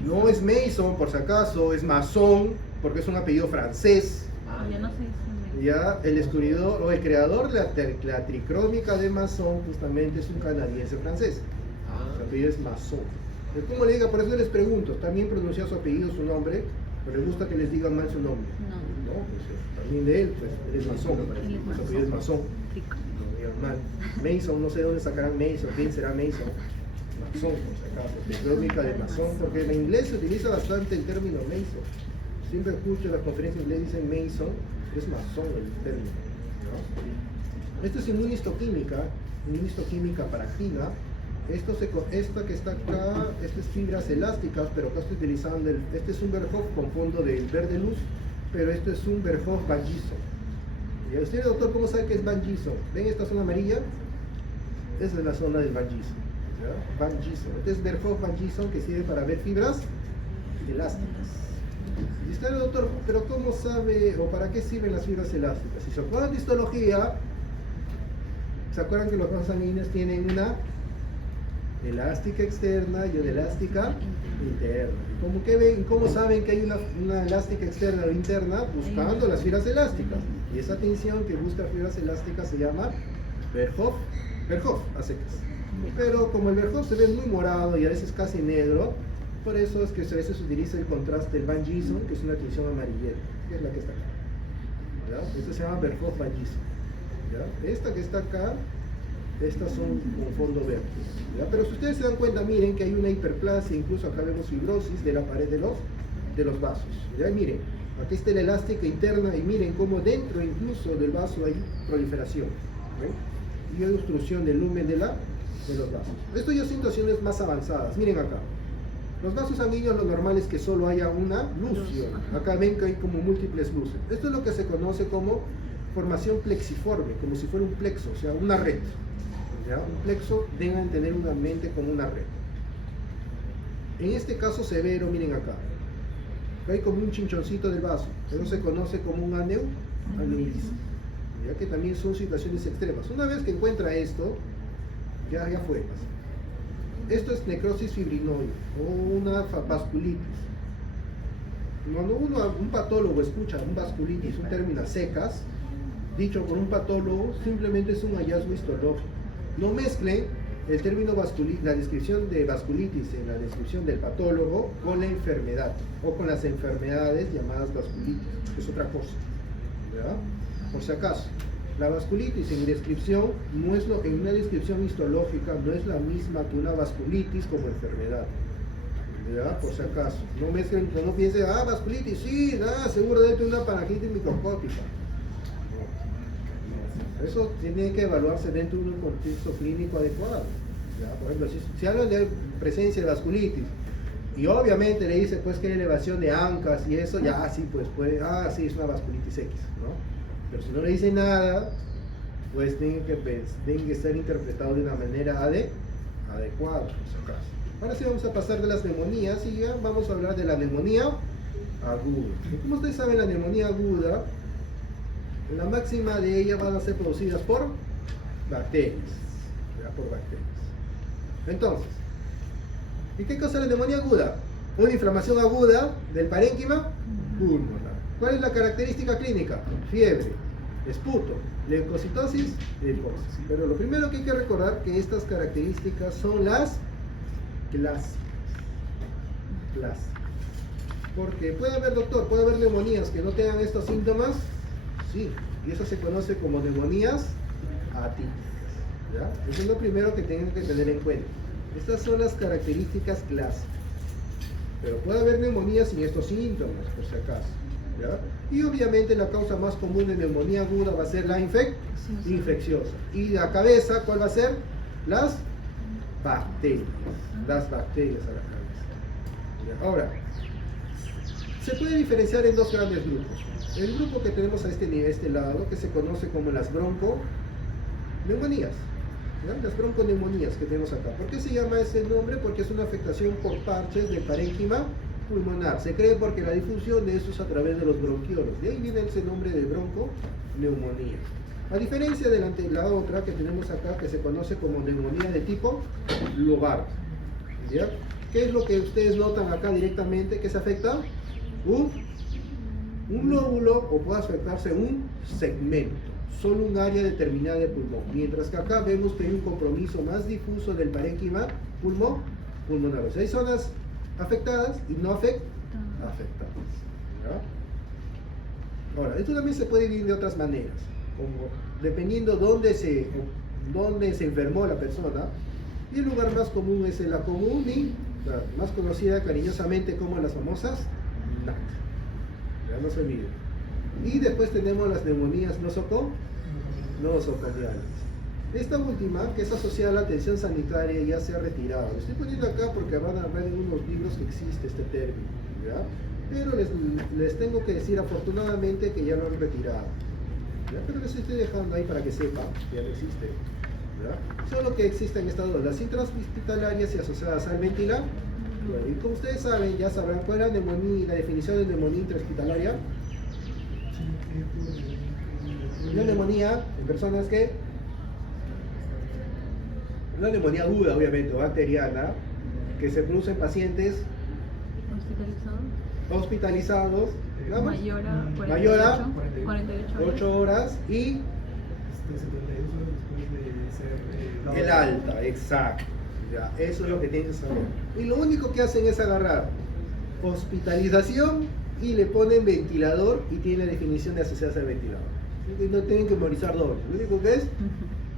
No es Mason, por si acaso, es Masson, porque es un apellido francés. Ya no se dice Ya, el descubridor o el creador de la tricrómica de Masson justamente es un canadiense francés. Su apellido es Masson. ¿Cómo le diga? Por eso les pregunto, ¿también pronuncia su apellido, su nombre? ¿O les gusta que les digan mal su nombre? No. No, pues también de él, pues él es Masson, su apellido es Masson. Rico. No digan mal. Mason, no sé dónde sacarán Mason, quién será Mason. Masson, por si acaso, tricrómica de Masson, porque en inglés se utiliza bastante el término Mason. Siempre escucho en las conferencias en inglés dicen Mason, es Masson el término, ¿no? Esto es inmunistoquímica para actina. Esta que está acá, esto es fibras elásticas, pero acá estoy utilizando este es un Verhoff con fondo del verde luz, pero esto es un Verhoff Van Gieson. ¿Y usted, doctor, cómo sabe que es Van Gieson? ¿Ven esta zona amarilla? Esa es la zona del Van Gieson. ¿Ya? Van Gieson. Este es Verhoff Van Gieson, que sirve para ver fibras elásticas. Y usted, doctor, pero ¿cómo sabe o para qué sirven las fibras elásticas? Si se acuerdan de histología, ¿se acuerdan que los vasos sanguíneos tienen una elástica externa y una elástica interna? ¿Cómo saben que hay una elástica externa o interna? Buscando las fibras elásticas. Y esa tensión que busca fibras elásticas se llama Verhoff a secas. Pero como el Verhoff se ve muy morado y a veces casi negro, por eso es que a veces se utiliza el contraste del Van Gieson, que es una tensión amarillenta, que es la que está acá. ¿Ya? Esto se llama Verhoff Van Gieson. ¿Ya? Esta que está acá, estas son con fondo verde. ¿Ya? Pero si ustedes se dan cuenta, miren que hay una hiperplasia, incluso acá vemos fibrosis de la pared de los vasos. ¿Ya? Y miren, aquí está la elástica interna y miren cómo dentro incluso del vaso hay proliferación. ¿Ven? Y hay obstrucción del lumen de los vasos. Esto ya son situaciones más avanzadas. Miren acá. Los vasos sanguíneos lo normal es que solo haya una luz. Acá ven que hay como múltiples luces. Esto es lo que se conoce como formación plexiforme, como si fuera un plexo, o sea, una red. ¿Ya? Un plexo deben tener una mente como una red. En este caso severo, miren acá. Hay como un chinchoncito del vaso. Eso se conoce como un aneurisma. Ya que también son situaciones extremas. Una vez que encuentra esto, ya fue. Esto es necrosis fibrinoide o una vasculitis. Cuando un patólogo escucha un vasculitis, un término a secas, dicho por un patólogo, simplemente es un hallazgo histológico. No mezclen el término vasculitis, la descripción de vasculitis en la descripción del patólogo con la enfermedad o con las enfermedades llamadas vasculitis, que es otra cosa. ¿Ya? Por si acaso, la vasculitis en descripción en una descripción histológica no es la misma que una vasculitis como enfermedad. ¿Ya? Por si acaso, no mezclen, no piensen, vasculitis, sí, seguro debe tener una parálisis microscópica. Eso tiene que evaluarse dentro de un contexto clínico adecuado. ¿Ya? Por ejemplo, si hablan de presencia de vasculitis y obviamente le dice pues que hay elevación de ancas y eso, ya sí, pues puede, sí, es una vasculitis X, ¿no? Pero si no le dice nada, pues tiene que ser interpretado de una manera adecuada, por si acaso. Ahora sí vamos a pasar de las neumonías y ya vamos a hablar de la neumonía aguda. Como ustedes saben, la neumonía aguda, la máxima de ellas van a ser producidas por bacterias. ¿Ya? Por bacterias. Entonces, ¿y qué causa la neumonía aguda? Una inflamación aguda del parénquima pulmonar. ¿Cuál es la característica clínica? Fiebre, esputo, leucocitosis, linfosis. Pero lo primero que hay que recordar que estas características son las clásicas. Porque puede haber, doctor, puede haber neumonías que no tengan estos síntomas. Sí, y eso se conoce como neumonías atípicas. ¿Ya? Eso es lo primero que tienen que tener en cuenta. Estas son las características clásicas. Pero puede haber neumonías sin estos síntomas, por si acaso. ¿Ya? Y obviamente la causa más común de neumonía aguda va a ser la infecciosa. Y la cabeza, ¿cuál va a ser? Las bacterias. Las bacterias a la cabeza. ¿Ya? Ahora, se puede diferenciar en dos grandes grupos. El grupo que tenemos a este lado, que se conoce como las bronconeumonías. ¿Ya? Las bronconeumonías que tenemos acá. ¿Por qué se llama ese nombre? Porque es una afectación por parches del parénquima pulmonar. Se cree porque la difusión de eso es a través de los bronquiolos. De ahí viene ese nombre de bronconeumonía. A diferencia de la otra que tenemos acá, que se conoce como neumonía de tipo lobar. ¿Ya? ¿Qué es lo que ustedes notan acá directamente que se afecta? un lóbulo o puede afectarse un segmento, solo un área determinada del pulmón, mientras que acá vemos que hay un compromiso más difuso del parénquima pulmonar. O sea, hay zonas afectadas y no afectadas. ¿Ya? Ahora, esto también se puede dividir de otras maneras, como dependiendo dónde se enfermó la persona, y el lugar más común es la común y la más conocida cariñosamente como las famosas NAC. Ya no se olviden. Y después tenemos las neumonías nosocomiales. Esta última, que es asociada a la atención sanitaria, ya se ha retirado. Lo estoy poniendo acá porque van a ver en unos libros que existe este término, ¿ya? Pero les tengo que decir afortunadamente que ya lo han retirado, ¿ya? Pero les estoy dejando ahí para que sepan que ya no existe, ¿ya? Solo que existen estas dos, las intrahospitalarias y asociadas al ventilador. Bueno, y como ustedes saben, ya sabrán cuál es la neumonía, la definición de neumonía intrahospitalaria. Una neumonía en personas que, una neumonía aguda, obviamente, o bacteriana, que se produce en pacientes hospitalizados, digamos, mayor a 48 8 horas y 72 horas después de ser el alta, exacto. Ya, eso es lo que tienen que saber. Y lo único que hacen es agarrar hospitalización y le ponen ventilador y tiene la definición de asociadas al ventilador. Y no tienen que memorizar doble. Lo único que es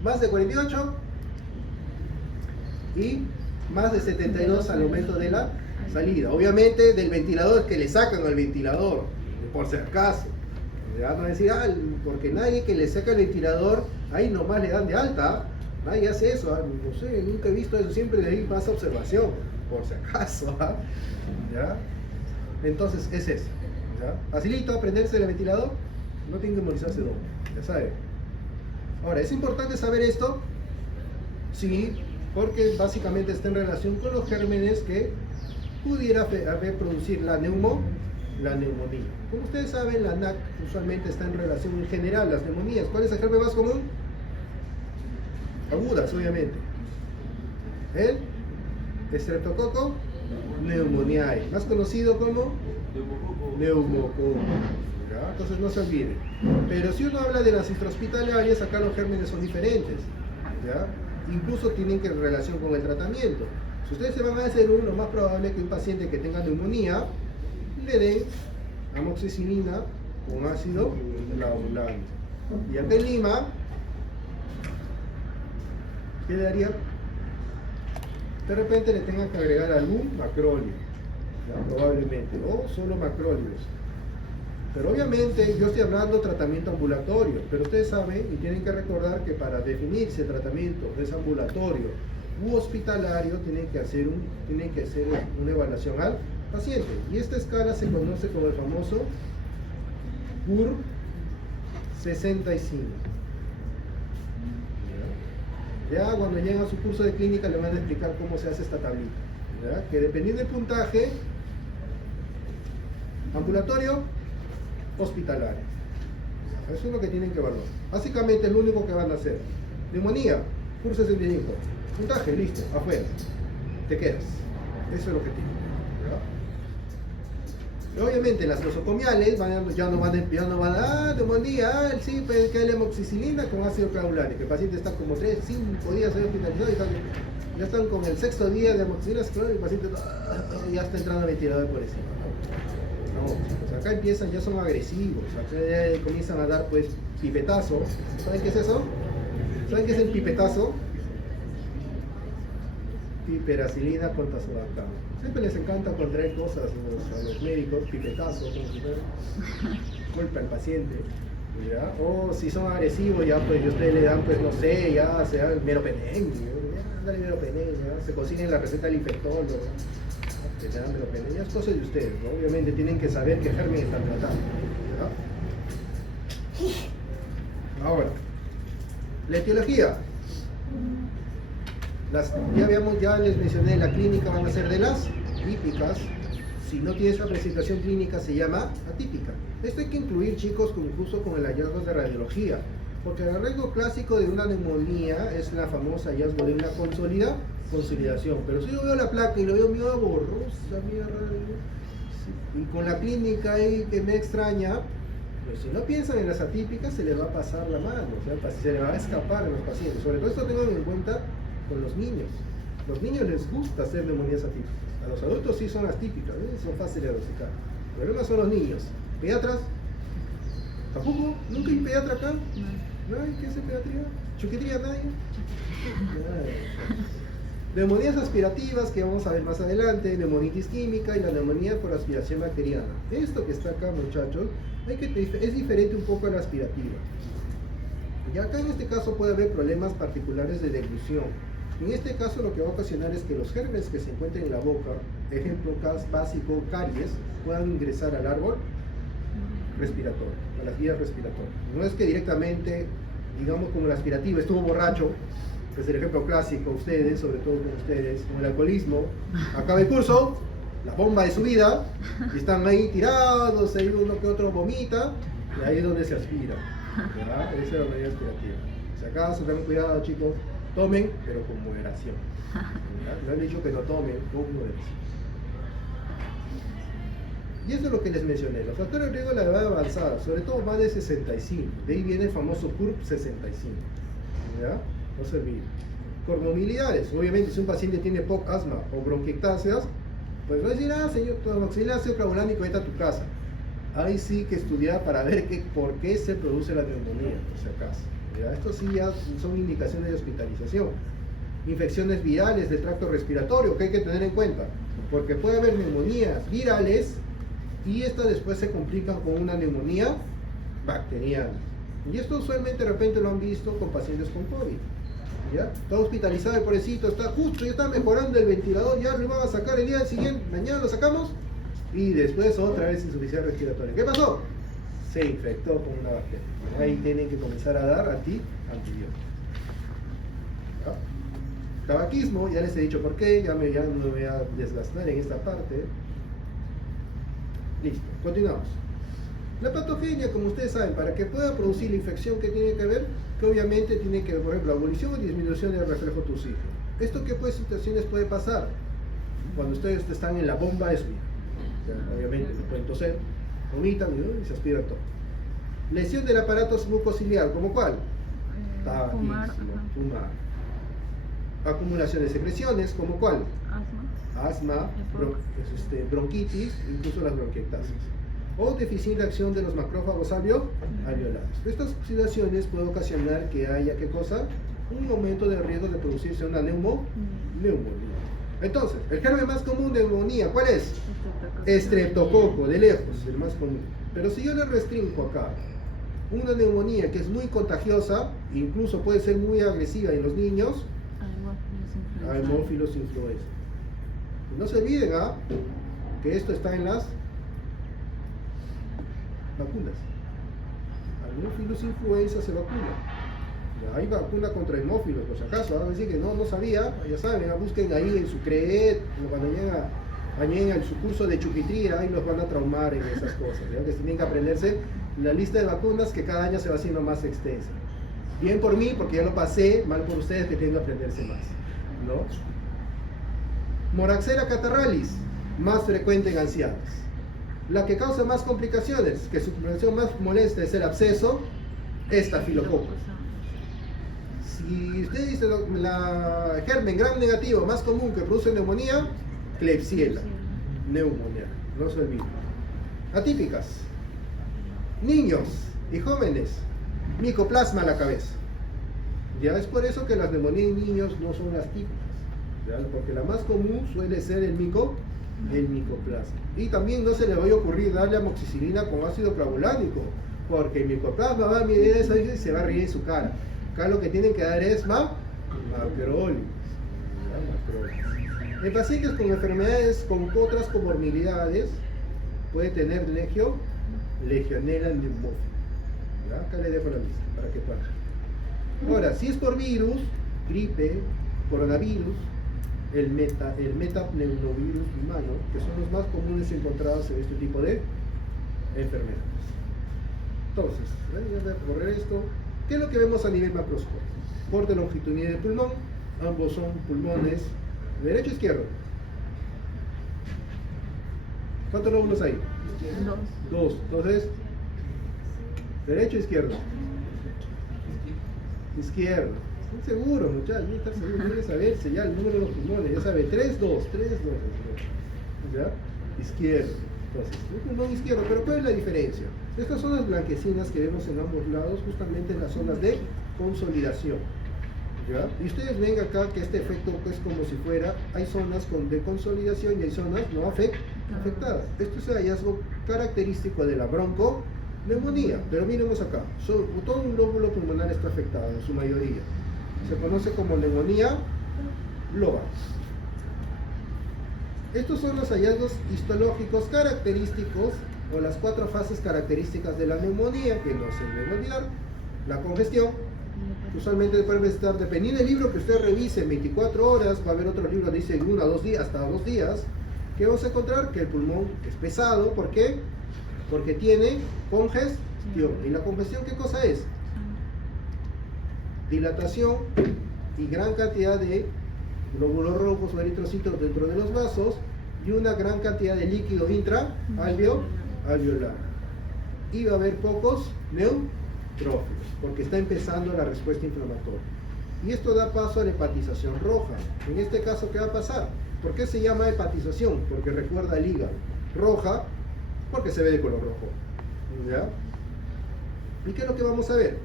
más de 48 y más de 72 al momento de la salida. Obviamente del ventilador que le sacan al ventilador, por si acaso. Ya no decir, porque nadie que le saca el ventilador, ahí nomás le dan de alta. Nadie hace eso, no sé, nunca he visto eso, siempre de ahí pasa observación, por si acaso. ¿Ya? Entonces es eso. ¿Ya? Facilito aprenderse el ventilador, no tiene que memorizarse doble, ya saben. Ahora, ¿es importante saber esto? Sí, porque básicamente está en relación con los gérmenes que pudiera producir la neumonía. Como ustedes saben, la NAC usualmente está en relación en general, las neumonías. ¿Cuál es el germen más común? Agudas, obviamente. El Streptococcus pneumoniae, más conocido como neumococo. ¿Ya? Entonces no se olviden. Pero si uno habla de las intrahospitalarias, acá los gérmenes son diferentes. ¿Ya? Incluso tienen que relación con el tratamiento. Si ustedes se van a hacer lo más probable es que un paciente que tenga neumonía le den amoxicilina con ácido clavulante. Y acá en Lima, ¿qué le daría? De repente le tengan que agregar algún macróleo, ¿ya? Probablemente, o solo macróleos. Pero obviamente yo estoy hablando de tratamiento ambulatorio, pero ustedes saben y tienen que recordar que para definir si el tratamiento es ambulatorio u hospitalario tienen que hacer una evaluación al paciente. Y esta escala se conoce como el famoso PUR 65. Ya cuando llegan a su curso de clínica le van a explicar cómo se hace esta tablita, ¿ya? Que dependiendo del puntaje, ambulatorio, hospitalario. Eso es lo que tienen que evaluar. Básicamente lo único que van a hacer. Neumonía, curso 65. Puntaje, listo, afuera. Te quedas. Eso es lo que tienen. ¿Ya? Y obviamente las nosocomiales ya no van a neumonía, sí, pues que hay amoxicilina con ácido clavulante, que el paciente está como 3, 5 días hospitalizado y ya están con el 6º día de amoxicilina y el paciente ya está entrando al ventilador por encima. No, chicos, acá empiezan, ya son agresivos, acá ya comienzan a dar pues pipetazo. ¿Saben qué es eso? ¿Saben qué es el pipetazo? Piperacilina con tazobactam. Siempre les encanta contraer cosas a los médicos, pipetazos, golpe al paciente, ¿ya? O si son agresivos ya pues y ustedes le dan pues no sé, ya sea el meropenem, dale meropenem, ya se consiguen la receta del infectólogo, que le dan meropenem, ya es cosa de ustedes, ¿no? Obviamente tienen que saber qué germen están tratando, ¿ya? Ahora, la etiología. Ya les mencioné, la clínica van a ser de las típicas. Si no tiene esa presentación clínica se llama atípica. Esto hay que incluir, chicos, incluso con el hallazgo de radiología, porque el hallazgo clásico de una neumonía es la famosa hallazgo de una consolidación. Pero si yo veo la placa y lo veo medio borrosa, Sí. Y con la clínica ahí que me extraña, pues si no piensan en las atípicas, se les va a pasar la mano, o sea, se les va a escapar a los pacientes. Sobre todo esto tengan en cuenta con los niños. Los niños les gusta hacer neumonías atípicas. A los adultos sí son las típicas, son fáciles de diagnosticar. El problema son los niños. ¿Pediatras? ¿Tampoco? ¿Nunca hay pediatra acá? ¿No hay? ¿Qué es pediatría? ¿Chuquitría nadie? Neumonías aspirativas, que vamos a ver más adelante, neumonitis química y la neumonía por aspiración bacteriana. Esto que está acá, muchachos, es diferente un poco a la aspirativa. Y acá en este caso puede haber problemas particulares de deglución. En este caso lo que va a ocasionar es que los gérmenes que se encuentren en la boca, ejemplo básico, caries, puedan ingresar al árbol respiratorio, a las vías respiratorias. No es que directamente, digamos como la aspirativa, estuvo borracho, que es el ejemplo clásico, ustedes, sobre todo con ustedes, con el alcoholismo, acaba el curso, la bomba de su vida, y están ahí tirados, ahí uno que otro vomita, y ahí es donde se aspira. ¿Verdad? Esa es la medida aspirativa. Si acaso, tengan cuidado, chicos, tomen, pero con moderación. ¿Verdad? Me han dicho que no tomen, con moderación. Y eso es lo que les mencioné, los factores de riesgo de la edad avanzada, sobre todo más de 65, de ahí viene el famoso CURP 65, ¿ya? No se olviden. Comorbilidades, obviamente si un paciente tiene POC, asma o bronquiectasias, pues no decir, señor, tu auxiliar cerebrovolánico, vete a tu casa. Ahí sí que estudiar para ver por qué se produce la neumonía, por si acaso. ¿Ya? Esto sí ya son indicaciones de hospitalización. Infecciones virales del tracto respiratorio, que hay que tener en cuenta, porque puede haber neumonías virales y estas después se complican con una neumonía bacteriana. Y esto usualmente de repente lo han visto con pacientes con COVID. ¿Ya? Está hospitalizado el pobrecito, está justo, ya está mejorando el ventilador, ya lo iban a sacar el día siguiente, mañana lo sacamos y después otra vez insuficiencia respiratoria. ¿Qué pasó? Se infectó con una bacteria. Ahí tienen que comenzar a dar antibióticos. ¿Ya? Tabaquismo, ya les he dicho por qué, ya no me voy a desgastar en esta parte. Listo, continuamos. La patogenia, como ustedes saben, para que pueda producir la infección, ¿qué tiene que ver? Que obviamente tiene que ver, por ejemplo, abolición o disminución del reflejo tusígeno. ¿Esto qué situaciones puede pasar? Cuando ustedes están en la bomba de su vida. Obviamente, no pueden toser, vomitan y se aspiran todo. Lesión del aparato mucociliar, ¿como cuál? Tabaquismo, fumar. Acumulación de secreciones, ¿como cuál? Asma, bronquitis, incluso las bronquiectasias. O deficiente de acción de los macrófagos alveolares. Estas situaciones pueden ocasionar que haya, ¿qué cosa? Un aumento de riesgo de producirse una neumonía. Entonces, el germen más común de neumonía, ¿cuál es? Estreptococo, de lejos, el más común. Pero si yo le restringo acá una neumonía que es muy contagiosa, incluso puede ser muy agresiva en los niños, Haemophilus influenza. No se olviden que esto está en las vacunas. Haemophilus influenza se vacuna. Ya hay vacuna contra hemófilos, por si acaso. Van a decir que no sabía, ya saben, busquen ahí en su CREET, cuando lleguen a su curso de chuquitría, ahí los van a traumar en esas cosas. ¿Ya? Que tienen que aprenderse la lista de vacunas que cada año se va haciendo más extensa. Bien por mí, porque ya lo pasé, mal por ustedes que tienen que aprenderse más. ¿No? Moraxella catarrhalis, más frecuente en ancianos. La que causa más complicaciones, que su complicación más molesta es el absceso, estafilococo. Si usted dice la germen gram negativo más común que produce neumonía, Klebsiella, neumonía, no se olviden. Atípicas, niños y jóvenes, micoplasma a la cabeza. Ya es por eso que las neumonías en niños no son las típicas, ¿ya? Porque la más común suele ser el micoplasma. Y también no se le va a ocurrir darle amoxicilina con ácido clavulánico, porque el micoplasma va a mirar eso y se va a reír en su cara. Acá lo que tienen que dar es macrólisis. En pacientes con enfermedades con otras comorbilidades puede tener Legionella pneumófila. Acá le dejo la lista para que puedan. Ahora, si es por virus, gripe, coronavirus, el metapneumovirus humano, que son los más comunes encontrados en este tipo de enfermedades. Entonces, voy a correr esto. ¿Qué es lo que vemos a nivel macroscópico? Corte longitudinal del pulmón, ambos son pulmones derecho e izquierdo. ¿Cuántos lóbulos hay? Dos. Entonces, ¿derecho o izquierdo? Izquierdo. Estoy seguro, muchachos, no estar seguro, debe saberse ya el número de los pulmones, ya sabe, 3, 2. ¿Ya? Izquierdo. Entonces, un pulmón izquierdo, pero ¿cuál es la diferencia? Estas son las blanquecinas que vemos en ambos lados, justamente en las zonas de consolidación. ¿Ya? Y ustedes ven acá que este efecto es como si fuera, hay zonas de consolidación y hay zonas no afectadas. Esto es el hallazgo característico de la bronconeumonía, pero miremos acá, todo un lóbulo pulmonar está afectado en su mayoría. Se conoce como neumonía global. Estos son los hallazgos histológicos característicos o las 4 fases características de la neumonía, que no se deben olvidar. La congestión, usualmente puede estar, dependiendo del libro que usted revise en 24 horas, va a haber otro libro que dice 1 a 2 días, hasta 2 días, que vamos a encontrar que el pulmón es pesado. ¿Por qué? Porque tiene congestión. ¿Y la congestión qué cosa es? Dilatación y gran cantidad de glóbulos rojos o eritrocitos dentro de los vasos y una gran cantidad de líquido intraalveolar. Y va a haber pocos neutrófilos, porque está empezando la respuesta inflamatoria. Y esto da paso a la hepatización roja. En este caso, ¿qué va a pasar? ¿Por qué se llama hepatización? Porque recuerda al hígado. Roja, porque se ve de color rojo. ¿Ya? ¿Y qué es lo que vamos a ver?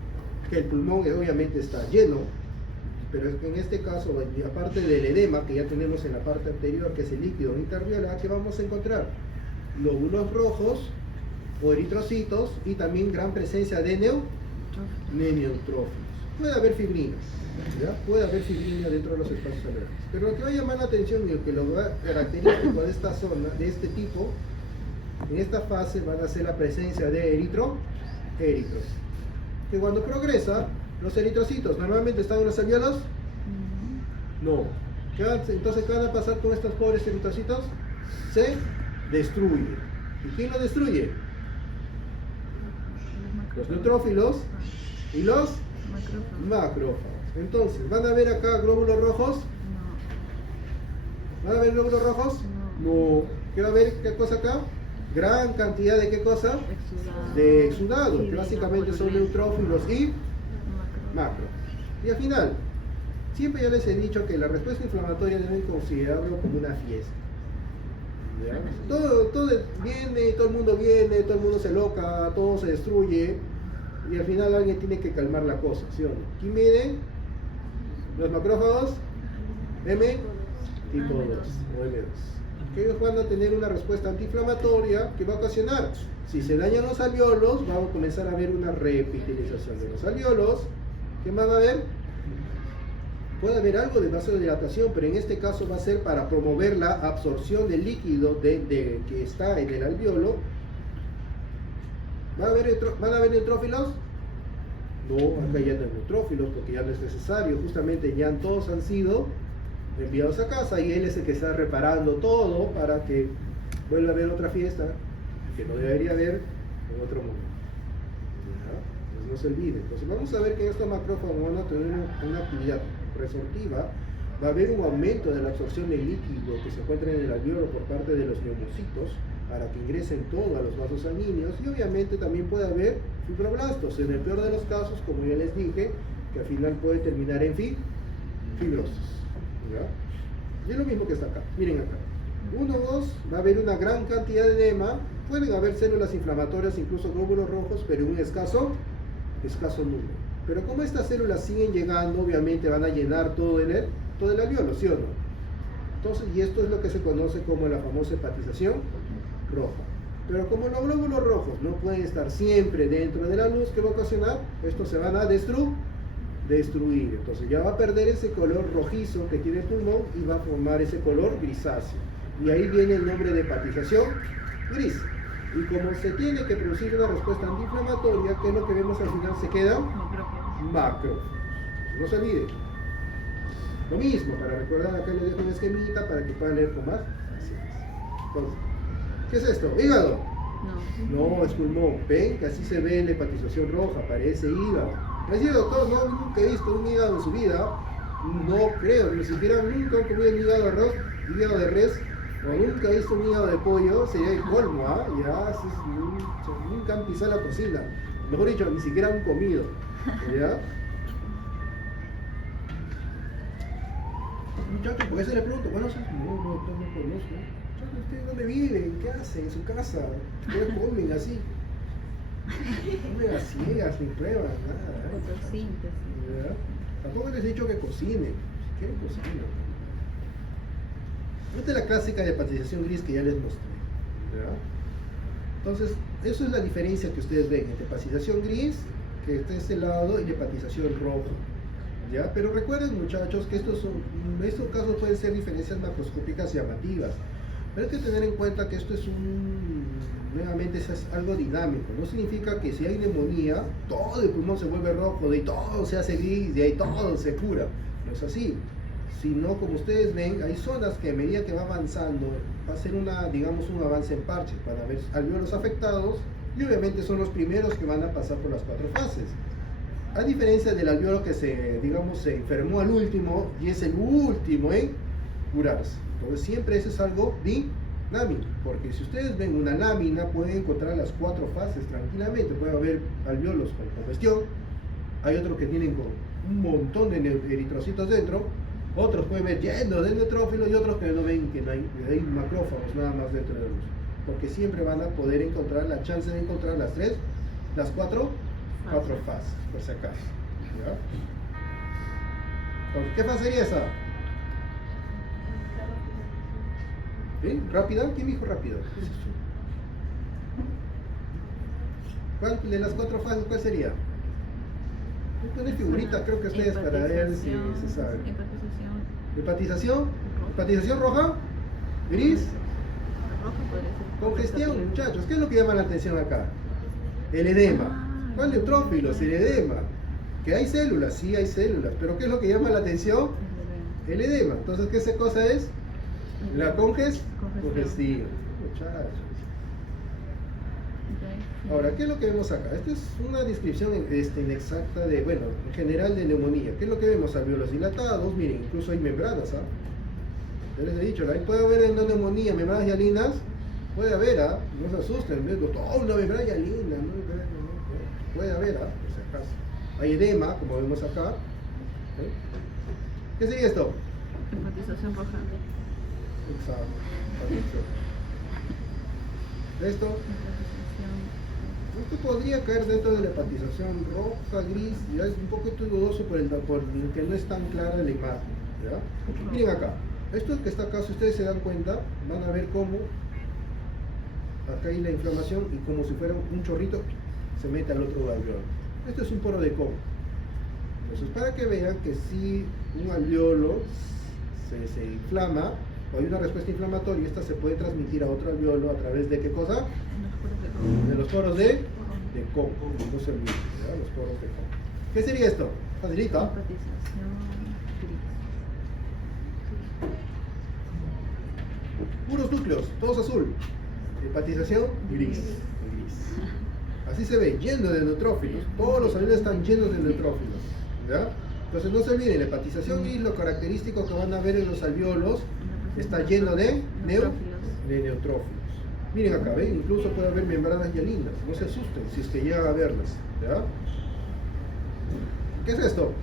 Que el pulmón obviamente está lleno, pero en este caso, aparte del edema que ya tenemos en la parte anterior, que es el líquido interalveolar, ¿qué vamos a encontrar? Glóbulos rojos o eritrocitos y también gran presencia de neutrófilos. Puede haber fibrina, ¿ya? Puede haber fibrina dentro de los espacios alveolares. Pero lo que va a llamar la atención y lo que lo característico de esta zona, de este tipo, en esta fase van a ser la presencia de eritrocitos. Que cuando progresa, los eritrocitos normalmente están en los alveolos. No. Entonces, ¿qué van a pasar con estos pobres eritrocitos? Se destruye. ¿Y quién lo destruye? Los neutrófilos y los macrófagos. Entonces, ¿van a ver acá glóbulos rojos? ¿Van a ver glóbulos rojos? No. ¿Qué va a haber? ¿Qué cosa acá? Gran cantidad de ¿qué cosa? De exudados, que básicamente son neutrófilos y macro. Y al final, siempre ya les he dicho que la respuesta inflamatoria deben considerarlo como una fiesta. ¿Ya? Todo viene, todo el mundo se loca, todo se destruye, y al final alguien tiene que calmar la cosa, ¿sí o no? ¿Quién viene? Los macrófagos M tipo 2 o M2. Que ellos van a tener una respuesta antiinflamatoria que va a ocasionar, si se dañan los alveolos, vamos a comenzar a ver una reepitelización de los alveolos. ¿Qué más va a haber? Puede haber algo de vasodilatación, pero en este caso va a ser para promover la absorción del líquido que está en el alveolo. ¿Van a haber neutrófilos? No, acá ya no hay neutrófilos porque ya no es necesario, justamente ya todos han sido enviados a casa y él es el que está reparando todo para que vuelva a haber otra fiesta que no debería haber en otro momento. ¿Ya? Entonces no se olvide. Entonces vamos a ver que estos macrófagos van a tener una actividad resortiva. Va a haber un aumento de la absorción del líquido que se encuentra en el alveolo por parte de los neumocitos para que ingresen todo a los vasos sanguíneos, y obviamente también puede haber fibroblastos, en el peor de los casos, como ya les dije, que al final puede terminar en fibrosis. ¿Ya? Y es lo mismo que está acá, miren acá. 1, 2, va a haber una gran cantidad de edema, pueden haber células inflamatorias, incluso glóbulos rojos, pero un escaso número. Pero como estas células siguen llegando, obviamente van a llenar todo el alveolo, ¿sí o no? Entonces, y esto es lo que se conoce como la famosa hepatización roja. Pero como los glóbulos rojos no pueden estar siempre dentro de la luz, ¿qué va a ocasionar? Estos se van a destruir. Entonces ya va a perder ese color rojizo que tiene el pulmón y va a formar ese color grisáceo. Y ahí viene el nombre de hepatización gris. Y como se tiene que producir una respuesta antiinflamatoria, ¿qué es lo que vemos al final? Se quedan macrófagos. No se olviden. Lo mismo, para recordar, acá les dejo una esquemita para que puedan leer con más paciencia. Entonces, ¿qué es esto? ¿Hígado? No, es pulmón. ¿Ven? Que así se ve la hepatización roja, parece hígado. Me decía, doctor, no, nunca he visto un hígado en su vida. No creo, ni siquiera nunca han comido un hígado de res O nunca he visto un hígado de pollo, sería el colmo, ¿ah? Ya, nunca han pisado la cocina. Mejor dicho, ni siquiera han comido. ¿Ya? Muchachos, porque se le pregunto, bueno, no conozco. Muchachos, ¿ustedes dónde viven? ¿Qué hacen en su casa? ¿Ustedes comen así? Comen a ciegas, ni prueban, nada. Fotosíntesis. ¿Ya? Tampoco les he dicho que cocinen. Si quieren, cocinan. Esta es la clásica de hepatización gris que ya les mostré. ¿Ya? Entonces, eso es la diferencia que ustedes ven entre hepatización gris, que está de este lado, y hepatización roja. ¿Ya? Pero recuerden, muchachos, que estos casos pueden ser diferencias macroscópicas llamativas. Pero hay que tener en cuenta que esto es nuevamente es algo dinámico. No significa que si hay neumonía, todo el pulmón se vuelve rojo, de todo se hace gris, de ahí todo se cura. No es así. Sino, como ustedes ven, hay zonas que a medida que va avanzando, va a ser digamos, un avance en parche para ver alvéolos afectados, y obviamente son los primeros que van a pasar por las 4 fases. A diferencia del alvéolo que se enfermó al último y es el último en curarse. Entonces siempre eso es algo dinámico, porque si ustedes ven una lámina pueden encontrar las 4 fases tranquilamente. Puede haber alvéolos con congestión, hay otros que tienen con un montón de eritrocitos dentro, otros pueden ver llenos de neutrófilos y otros que no ven que no hay macrófagos nada más dentro de ellos, porque siempre van a poder encontrar la chance de encontrar las 4 fases, por si acaso. ¿Ya? Entonces, ¿qué fase sería esa? ¿Sí? ¿Rápida? ¿Quién dijo rápida? ¿Cuál de las 4 fases cuál sería? Una figurita, creo que ustedes para ver si se sabe. Hepatización. Hepatización roja, gris, Roja podría ser. congestión, muchachos. ¿Qué es lo que llama la atención acá? El edema. ¿Cuál neutrófilos? El edema. Que hay células, sí hay células, pero ¿qué es lo que llama la atención? El edema. Entonces, ¿qué cosa es? La congestión, muchachos. Ahora, ¿qué es lo que vemos acá? Esta es una descripción inexacta en general de neumonía. ¿Qué es lo que vemos? Alvéolos dilatados, miren, incluso hay membranas, ¿ah? Ya les he dicho, ahí puede haber endoneumonía, membranas hialinas, puede haber, ¿ah? No se asusten, oh, una membrana hialina, no, puede haber, ¿ah? Por si acaso. Hay edema, como vemos acá. ¿Eh? ¿Qué sería esto? Hepatización roja. Exacto. Esto podría caer dentro de la hepatización roja, gris, ya es un poquito dudoso por el que no es tan clara la imagen. ¿Ya? Miren acá, esto que está acá, si ustedes se dan cuenta, van a ver cómo acá hay la inflamación y como si fuera un chorrito se mete al otro alvéolo. Esto es un poro de Koch. Entonces, para que vean que si un alvéolo se inflama, o hay una respuesta inflamatoria, esta se puede transmitir a otro alvéolo a través de ¿qué cosa? De los poros de Koch. No se olviden, ¿ya? Los poros de Koch. ¿Qué sería esto? Facilita. Hepatización gris. Puros núcleos, todos azul. Hepatización gris. Así se ve, lleno de neutrófilos. Todos los alvéolos están llenos de neutrófilos. ¿Ya? Entonces no se olviden, la hepatización gris, lo característico que van a ver en los alvéolos, está lleno de neutrófilos. Miren acá, ¿ven? Incluso puede haber membranas hialinas. No se asusten si es que llegan a verlas. ¿Ya? ¿Qué es esto?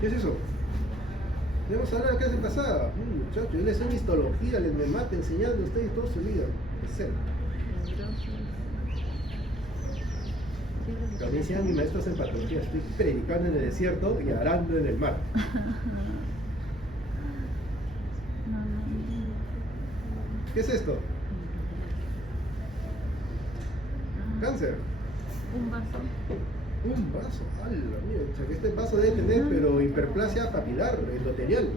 ¿Qué es eso? Debemos hablar qué hace pasada. Muchachos, yo les sé histología, me mata enseñando a ustedes todo su vida. También sean mis maestros en patología, estoy predicando en el desierto y arando en el mar. ¿Qué es esto? Cáncer. Un vaso. Un vaso, ¡hala! Mira, o sea que este vaso debe tener, pero hiperplasia papilar, endotelial.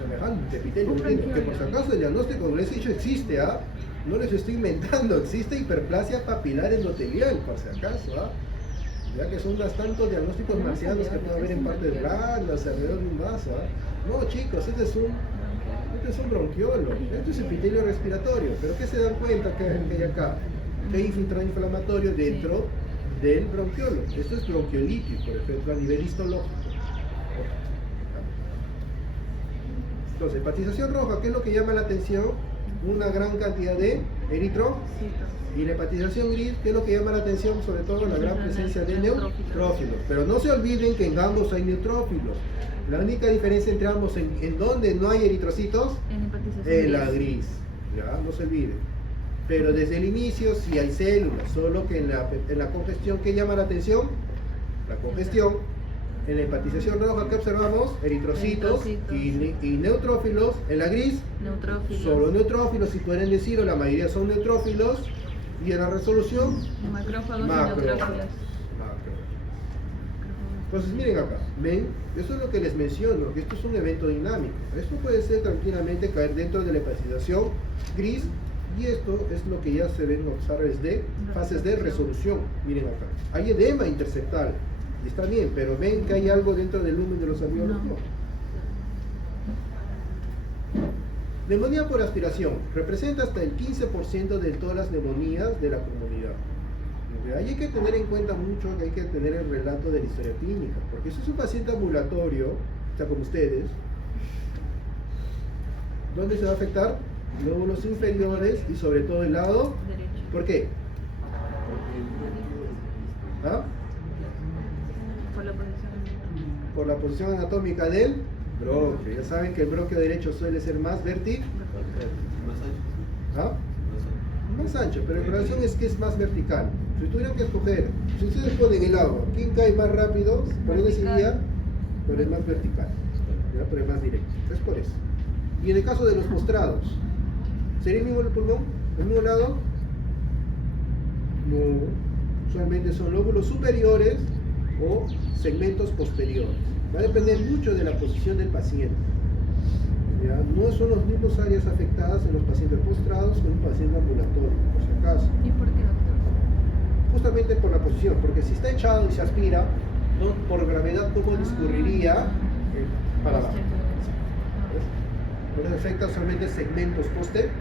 Semejante epitelio que tiene. Que por si acaso el diagnóstico, como les he dicho, existe, ¿ah? No les estoy inventando, existe hiperplasia papilar endotelial, por si acaso, ¿ah? Ya que son tantos diagnósticos marcianos que puede haber en partes blandas, alrededor de un vaso, ¿ah? No, chicos, este es un bronquiolo, este es epitelio respiratorio, pero ¿qué se dan cuenta que hay acá? que hay infiltrado inflamatorio dentro del bronquiolo. Esto es bronquiolitis, por ejemplo, a nivel histológico. Entonces, hepatización roja, ¿qué es lo que llama la atención? Una gran cantidad de eritrocitos. Y la hepatización gris, ¿qué es lo que llama la atención? Sobre todo la gran presencia de neutrófilos. Pero no se olviden que en ambos hay neutrófilos. La única diferencia entre ambos, en donde no hay eritrocitos, en la gris. Ya, no se olviden. Pero desde el inicio sí hay células, solo que en la congestión, ¿qué llama la atención? La congestión. En la hepatización roja, ¿qué observamos? Eritrocitos y neutrófilos. En la gris, solo neutrófilos, si pueden decir, o la mayoría son neutrófilos. Y en la resolución, macrófagos y neutrófilos. Entonces miren acá, ven, eso es lo que les menciono, que esto es un evento dinámico. Esto puede ser tranquilamente caer dentro de la hepatización gris, y esto es lo que ya se ven fases de resolución. Miren acá, hay edema interceptal, y está bien, pero ven que hay algo dentro del lumen de los alvéolos. No. Neumonía por aspiración representa hasta el 15% de todas las neumonías de la comunidad. Ahí hay que tener en cuenta mucho que hay que tener el relato de la historia clínica, porque si es un paciente ambulatorio, o sea, como ustedes, ¿dónde se va a afectar? Lóbulos inferiores y sobre todo el lado derecho. ¿Por qué? ¿Ah? Por la posición anatómica del bronquio. Ya saben que el bronquio derecho suele ser más vertical. ¿Ah? Más ancho, pero la relación es que es más vertical. Si tuvieran que escoger, si ustedes ponen el agua, ¿quién cae más rápido? ¿Por dónde se iría? Pero es más vertical, ¿ya? Pero es más directo. Es por eso. Y en el caso de los postrados, ¿sería el mismo pulmón? ¿El mismo lado? No. Usualmente son lóbulos superiores o segmentos posteriores. Va a depender mucho de la posición del paciente. ¿Ya? No son las mismas áreas afectadas en los pacientes postrados con un paciente ambulatorio, por si acaso. ¿Y por qué, doctor? Justamente por la posición, porque si está echado y se aspira, ¿no? Por gravedad, ¿cómo discurriría? Para abajo. ¿Ves? Por eso afecta solamente segmentos posteriores.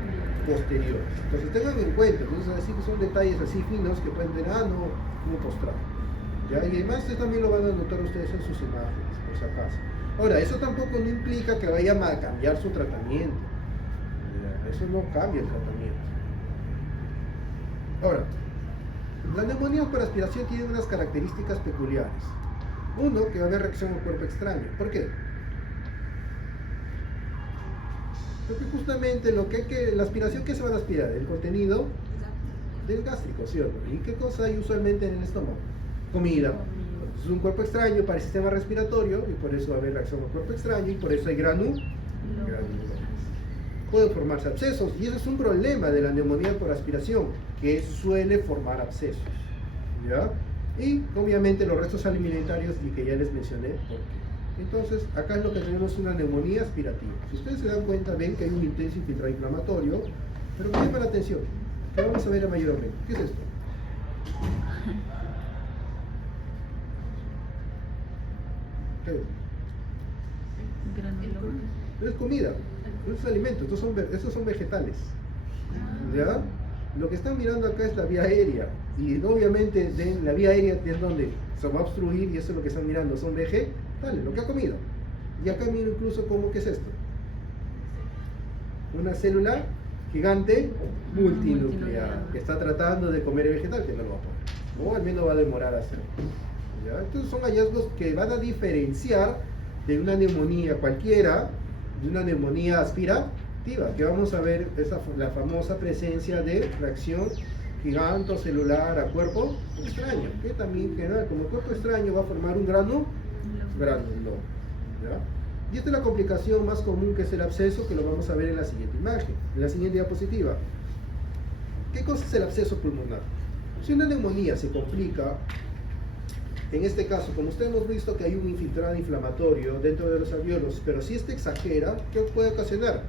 Entonces tengan en cuenta, entonces así que son detalles así finos que pueden tener, no postrado. ¿Ya? Y además también lo van a notar ustedes en sus imágenes, por si acaso. Ahora, eso tampoco no implica que vayan a cambiar su tratamiento. Eso no cambia el tratamiento. Ahora, la neumonía por aspiración tiene unas características peculiares. Uno, que va a haber reacción al cuerpo extraño. ¿Por qué? Porque justamente la aspiración, ¿qué se van a aspirar? El contenido del gástrico, ¿cierto? ¿Y qué cosa hay usualmente en el estómago? Comida. Es un cuerpo extraño para el sistema respiratorio y por eso va a haber reacción al cuerpo extraño y por eso hay granulomas. Pueden formarse abscesos y eso es un problema de la neumonía por aspiración, que suele formar abscesos. ¿Ya? Y obviamente los restos alimentarios y que ya les mencioné por qué. Entonces, acá es lo que tenemos, una neumonía aspirativa. Si ustedes se dan cuenta, ven que hay un intenso infiltrado inflamatorio, pero que llama la atención, que vamos a ver a mayor aumento. ¿Qué es esto? ¿Qué es? Es comida, es alimento, estos son vegetales. ¿Ya? Lo que están mirando acá es la vía aérea, y obviamente la vía aérea es donde se va a obstruir, y eso es lo que están mirando, son vegetales, lo que ha comido. Y acá miro incluso cómo, ¿qué es esto? Una célula gigante multinuclear, que está tratando de comer el vegetal, que no lo va a poder, o al menos va a demorar a hacerlo. ¿Ya? Entonces son hallazgos que van a diferenciar de una neumonía cualquiera, de una neumonía aspirativa, que vamos a ver la famosa presencia de reacción gigantocelular a cuerpo extraño, que también general, como el cuerpo extraño va a formar un granulo. ¿Ya? Y esta es la complicación más común, que es el absceso, que lo vamos a ver en la siguiente imagen, en la siguiente diapositiva. ¿Qué cosa es el absceso pulmonar? Si una neumonía se complica, en este caso, como ustedes hemos visto que hay un infiltrado inflamatorio dentro de los alvéolos, pero si este exagera, ¿qué puede ocasionar?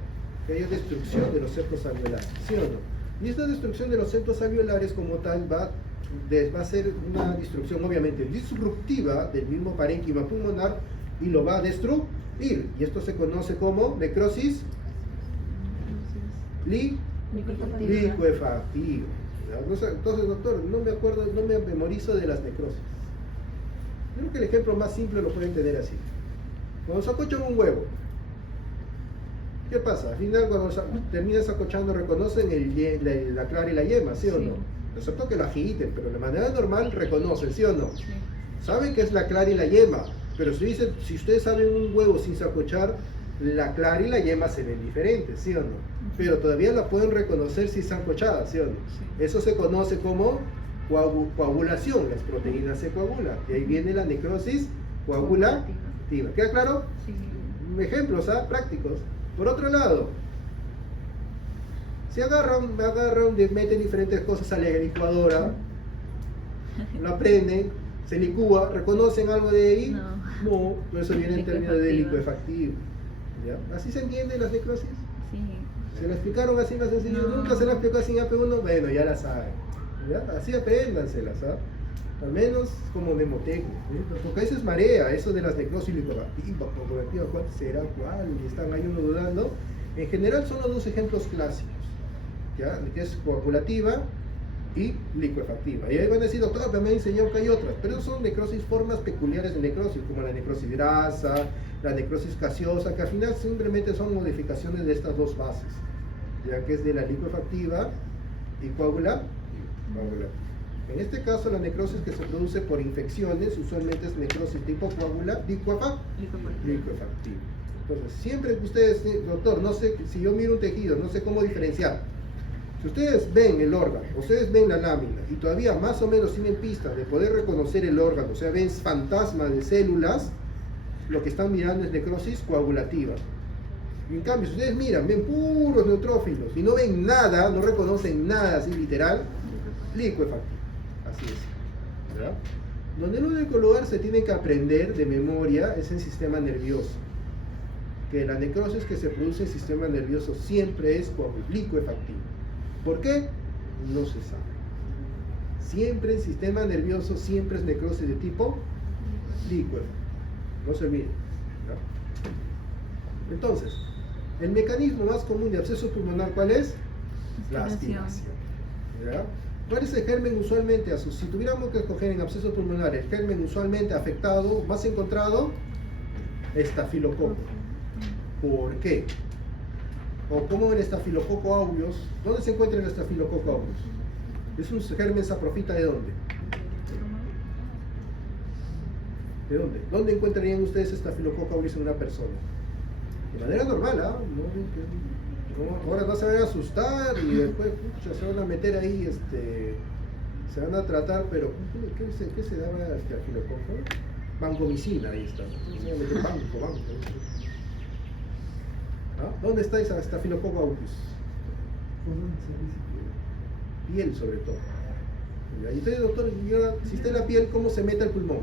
Que haya destrucción de los septos alveolares, ¿sí o no? Y esta destrucción de los septos alveolares como tal va a ser una destrucción obviamente disruptiva del mismo parénquima pulmonar y lo va a destruir. Y esto se conoce como necrosis licuefactiva. ¿Ya? Entonces, doctor, no me acuerdo, no me memorizo de las necrosis. Creo que el ejemplo más simple lo pueden tener así. Cuando se acochan un huevo, ¿qué pasa? Al final, cuando terminas acochando, reconocen la clara y la yema, ¿sí o Sí. no? Excepto que la agiten, pero de manera normal reconocen, ¿sí o no? Sí. Saben que es la clara y la yema, pero si ustedes saben un huevo sin sacochar, la clara y la yema se ven diferentes, ¿sí o no? Pero todavía la pueden reconocer si están cochadas, ¿sí o no? Sí. Eso se conoce como coagulación, las proteínas se coagulan. De ahí viene la necrosis coagulativa. ¿Queda claro? Sí. Ejemplos prácticos. Por otro lado, si agarran, meten diferentes cosas a la licuadora, la prenden, se licúa, ¿reconocen algo de ahí? No, por eso viene el término de licuefactivo. ¿Ya? ¿Así se entienden las necrosis? Sí. ¿Se la explicaron así más sencillo? No. ¿Nunca se la explicó así en AP1? Bueno, ya la saben. ¿Ya? Así apréndanselas, al menos como mnemotecnia, ¿sí? Porque eso es marea, eso de las necrosis licuefactivas, coagulativas, ¿cuál será cuál? Y están ahí uno dudando. En general son los dos ejemplos clásicos, ¿ya? Que es coagulativa y licuefactiva. Y ahí van a decir, doctor, pero me ha enseñado que hay otras, pero son necrosis, formas peculiares de necrosis, como la necrosis grasa, la necrosis gaseosa, que al final simplemente son modificaciones de estas dos bases, ya que es de la licuefactiva y coagulativa. En este caso, la necrosis que se produce por infecciones, usualmente es necrosis tipo licuefactiva. Entonces, siempre que ustedes, doctor, no sé, si yo miro un tejido, no sé cómo diferenciar. Si ustedes ven el órgano, ustedes ven la lámina y todavía más o menos tienen pistas de poder reconocer el órgano, o sea, ven fantasmas de células, lo que están mirando es necrosis coagulativa. Y en cambio, si ustedes miran, ven puros neutrófilos y no ven nada, no reconocen nada así literal, licuefactiva. Así es. ¿Verdad? Donde el único lugar se tiene que aprender de memoria es el sistema nervioso. Que la necrosis que se produce en el sistema nervioso siempre es licuefactiva. ¿Por qué? No se sabe. Siempre el sistema nervioso siempre es necrosis de tipo licuefactiva. No se olviden. ¿No? Entonces, el mecanismo más común de absceso pulmonar, ¿cuál es? La aspiración. ¿Ya? ¿Cuál es el germen usualmente? Si tuviéramos que escoger en absceso pulmonar, el germen usualmente afectado, más encontrado, estafilococo. ¿Por qué? O como el estafilococo aureus. ¿Dónde se encuentra el estafilococo aureus? Es un germen saprofita, ¿de dónde? ¿De dónde? ¿Dónde encontrarían ustedes estafilococo aureus en una persona? De manera normal, ¿ah? No, ahora no se van a asustar y después se van a meter ahí, se van a tratar, pero ¿qué se daba al estafilococo? Vancomicina, ahí está. Se van a meter banco. ¿Ah? ¿Dónde está esa estafilococo aureus? Piel, sobre todo. Y entonces, doctor, si está en la piel, ¿cómo se mete el pulmón?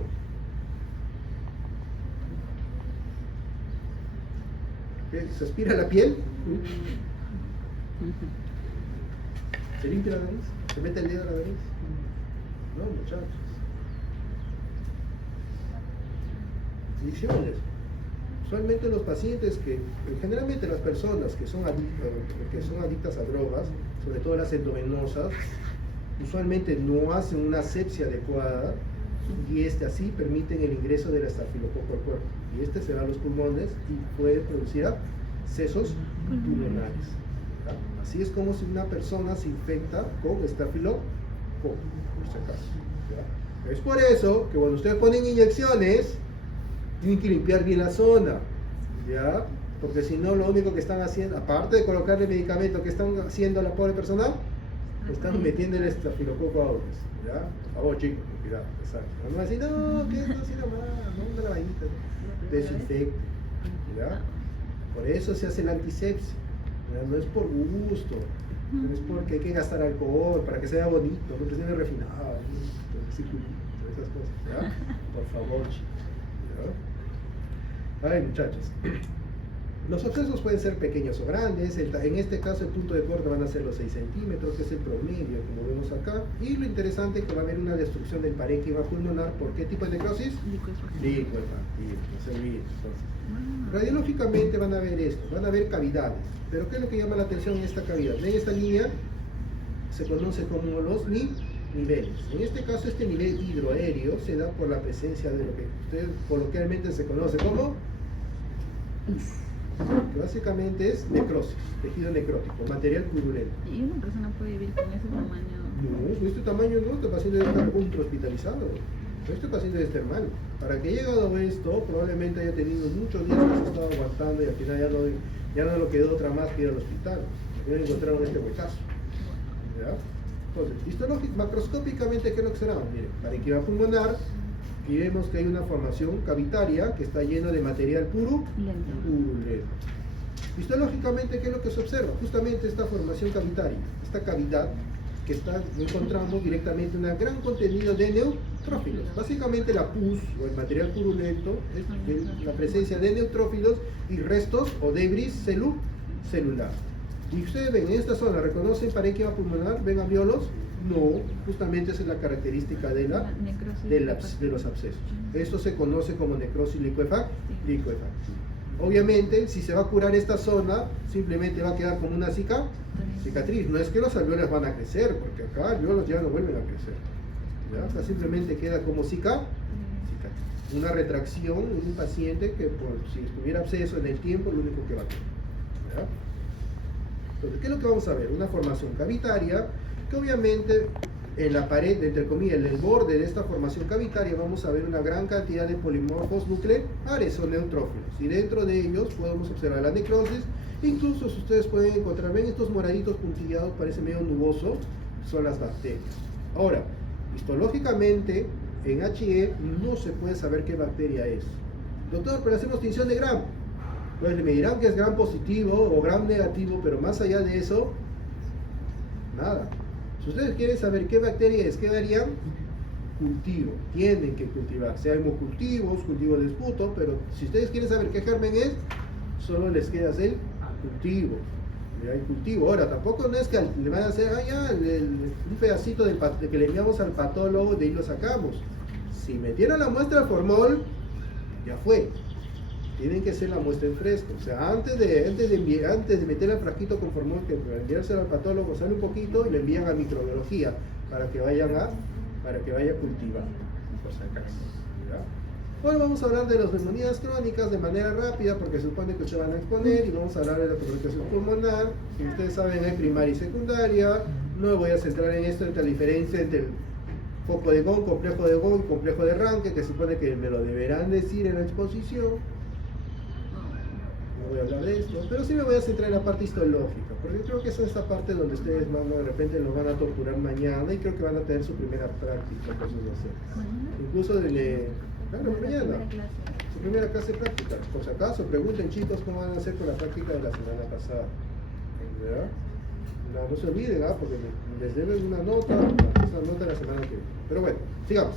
¿Qué? ¿Se aspira la piel? ¿Se limpia la nariz? ¿Se mete el dedo a la nariz? No, muchachos. Visiones. Usualmente los pacientes generalmente las personas que son adictas a drogas, sobre todo las endovenosas, usualmente no hacen una asepsia adecuada y así permiten el ingreso del estafilococo al cuerpo. Y se va a los pulmones y puede producir abscesos pulmonares. ¿Verdad? Así es como si una persona se infecta con estafilococo, por si acaso. ¿Verdad? Es por eso que cuando ustedes ponen inyecciones, tienen que limpiar bien la zona, ¿ya? Porque si no, lo único que están haciendo, aparte de colocarle medicamento, que están haciendo a la pobre persona, están metiendo el estafilococo aureus, ¿ya? Por favor, chicos, cuidado, exacto. No así, no, que no así nomás, no una vainita, desinfecte, ¿ya? Por eso se hace la antisepsia, ¿ya? No es por gusto, no es porque hay que gastar alcohol para que sea bonito, no que sea refinado, esas cosas, ¿ya? Por favor, chicos. Ay, muchachos, los abscesos pueden ser pequeños o grandes. En este caso el punto de corte van a ser los 6 centímetros, que es el promedio, como vemos acá. Y lo interesante es que va a haber una destrucción del parénquima pulmonar. ¿Por qué tipo de necrosis? Licuefactiva, no se olviden. Radiológicamente van a ver esto, van a ver cavidades. Pero ¿qué es lo que llama la atención en esta cavidad? En esta línea se conoce como los niveles. En este caso, este nivel hidroaéreo se da por la presencia de lo que ustedes coloquialmente se conoce como pus, que básicamente es necrosis, tejido necrótico, material purulento. ¿Y una persona puede vivir con ese tamaño? No, este tamaño no, este paciente debe estar hospitalizado. Este paciente debe estar mal. Para que haya llegado a esto, probablemente haya tenido muchos días que se estaba aguantando y al final ya no lo quedó otra más que ir al hospital. Al final encontraron este huecazo. ¿Ya? Entonces, macroscópicamente, ¿qué es lo que será? Miren, parénquima pulmonar, y vemos que hay una formación cavitaria que está llena de material purulento. Histológicamente, ¿qué es lo que se observa? Justamente esta formación cavitaria, esta cavidad que encontramos directamente un gran contenido de neutrófilos. Básicamente la pus o el material purulento es la presencia de neutrófilos y restos o debris celular. Y ustedes ven, en esta zona, ¿reconocen parénquima pulmonar? ¿Ven alveolos? No, justamente esa es la característica de los abscesos. Esto se conoce como necrosis licuefactiva. Obviamente, si se va a curar esta zona, simplemente va a quedar como una cicatriz. No es que los alveolos van a crecer, porque acá alveolos ya no vuelven a crecer. ¿Ya? O sea, simplemente queda como cicatriz. Una retracción en un paciente que si estuviera absceso en el tiempo, lo único que va a quedar. ¿Ya? Entonces, ¿qué es lo que vamos a ver? Una formación cavitaria, que obviamente en la pared, entre comillas, en el borde de esta formación cavitaria, vamos a ver una gran cantidad de polimorfos nucleares o neutrófilos. Y dentro de ellos podemos observar la necrosis. Incluso si ustedes pueden encontrar, ven estos moraditos puntillados, parece medio nuboso, son las bacterias. Ahora, histológicamente, en HE no se puede saber qué bacteria es. Doctor, pero hacemos tinción de Gram. Pues me dirán que es Gram positivo o Gram negativo, pero más allá de eso, nada. Si ustedes quieren saber qué bacteria es, ¿qué harían? Cultivo. Tienen que cultivar. Sea hemocultivos, cultivo de esputo, pero si ustedes quieren saber qué germen es, solo les queda hacer cultivo. El cultivo. Ahora, tampoco no es que le van a hacer un pedacito que le enviamos al patólogo, de ahí lo sacamos. Si metieron la muestra de formol, ya fue. Tienen que hacer la muestra en fresco. O sea, antes de meter el frasquito con formol, que para enviárselo al patólogo, sale un poquito y lo envían a microbiología para que vaya cultivando, por si acaso. ¿Ya? Hoy vamos a hablar de las neumonías crónicas de manera rápida, porque se supone que se van a exponer, y vamos a hablar de la tuberculosis pulmonar. Como ustedes saben, hay primaria y secundaria. No me voy a centrar en esto, entre la diferencia entre el foco de Gone, complejo de Gone y complejo de Ranke, que se supone que me lo deberán decir en la exposición. No voy a hablar de esto, pero sí me voy a centrar en la parte histológica, porque creo que esa es esta parte donde ustedes de repente los van a torturar mañana y creo que van a tener su primera práctica, cosas así. Incluso mañana, su primera clase práctica. Por si acaso, pregunten chicos cómo van a hacer con la práctica de la semana pasada. ¿Ya? No se olviden, porque les deben una nota de la semana que viene. Pero bueno, sigamos.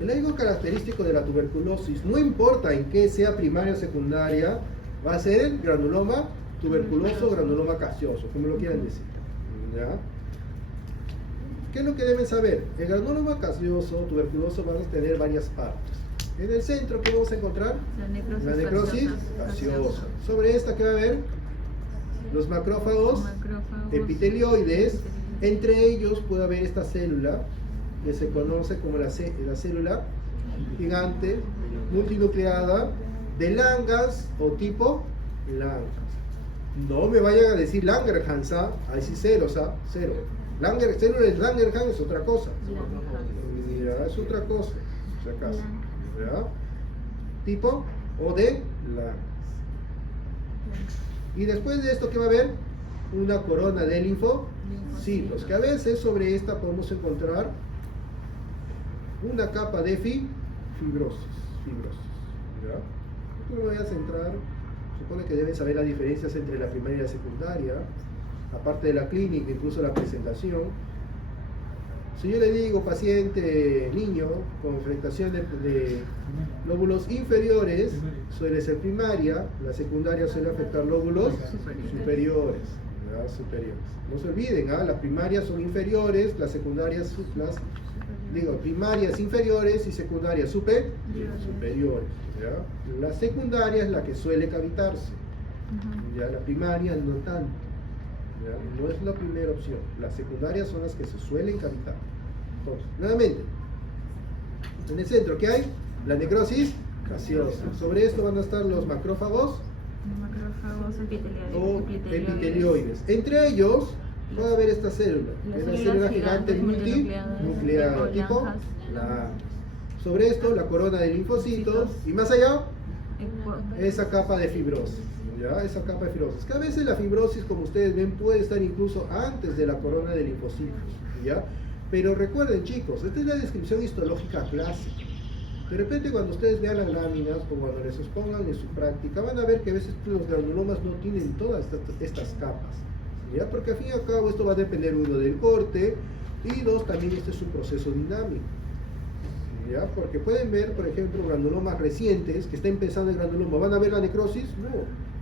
El hallazgo característico de la tuberculosis, no importa en qué sea primaria o secundaria, va a ser el granuloma tuberculoso o granuloma gaseoso, como lo quieran decir. ¿Ya? ¿Qué es lo que deben saber? El granuloma gaseoso, tuberculoso, van a tener varias partes. En el centro, ¿qué vamos a encontrar? La necrosis gaseosa. Sobre esta, ¿qué va a haber? Los macrófagos epitelioides. Entre ellos puede haber esta célula que se conoce como la célula gigante multinucleada de Langerhans o tipo Langerhans. No me vayan a decir Langerhans, ahí sí cero. Célula de Langerhans es otra cosa. Ya, es otra cosa, si acaso. ¿Ya? Tipo o de Langerhans. Y después de esto, ¿qué va a haber? Una corona de linfocitos, que a veces sobre esta podemos encontrar una capa de fibrosis. ¿Ya? Yo me voy a centrar, supone que deben saber las diferencias entre la primaria y la secundaria, aparte de la clínica, incluso la presentación. Si yo le digo paciente niño con afectación de lóbulos inferiores, suele ser primaria, la secundaria suele afectar lóbulos superiores. No se olviden, las primarias son inferiores, las secundarias primarias inferiores y secundarias superiores. ¿Ya? La secundaria es la que suele cavitarse, ya la primaria no tanto. ¿ya? No es la primera opción. Las secundarias son las que se suelen cavitar. Entonces, nuevamente, en el centro, ¿qué hay? La necrosis gaseosa. Sobre esto van a estar los macrófagos Macrófagos o epitelioides. epitelioides. Entre ellos va a haber esta célula, Las es la células célula gigante gigantes multinucleada, multinucleadas, tipo lanjas. la. Sobre esto, la corona de linfocitos y más allá, esa capa de fibrosis. ¿Ya? Esa capa de fibrosis. Que a veces la fibrosis, como ustedes ven, puede estar incluso antes de la corona de linfocitos. ¿Ya? Pero recuerden, chicos, esta es la descripción histológica clásica. De repente, cuando ustedes vean las láminas o cuando les expongan en su práctica, van a ver que a veces los granulomas no tienen todas estas capas. ¿Ya? Porque al fin y al cabo esto va a depender, uno, del corte, y dos, también este es su proceso dinámico. ¿Ya? Porque pueden ver, por ejemplo, granulomas recientes que está empezando el granuloma. ¿Van a ver la necrosis? No.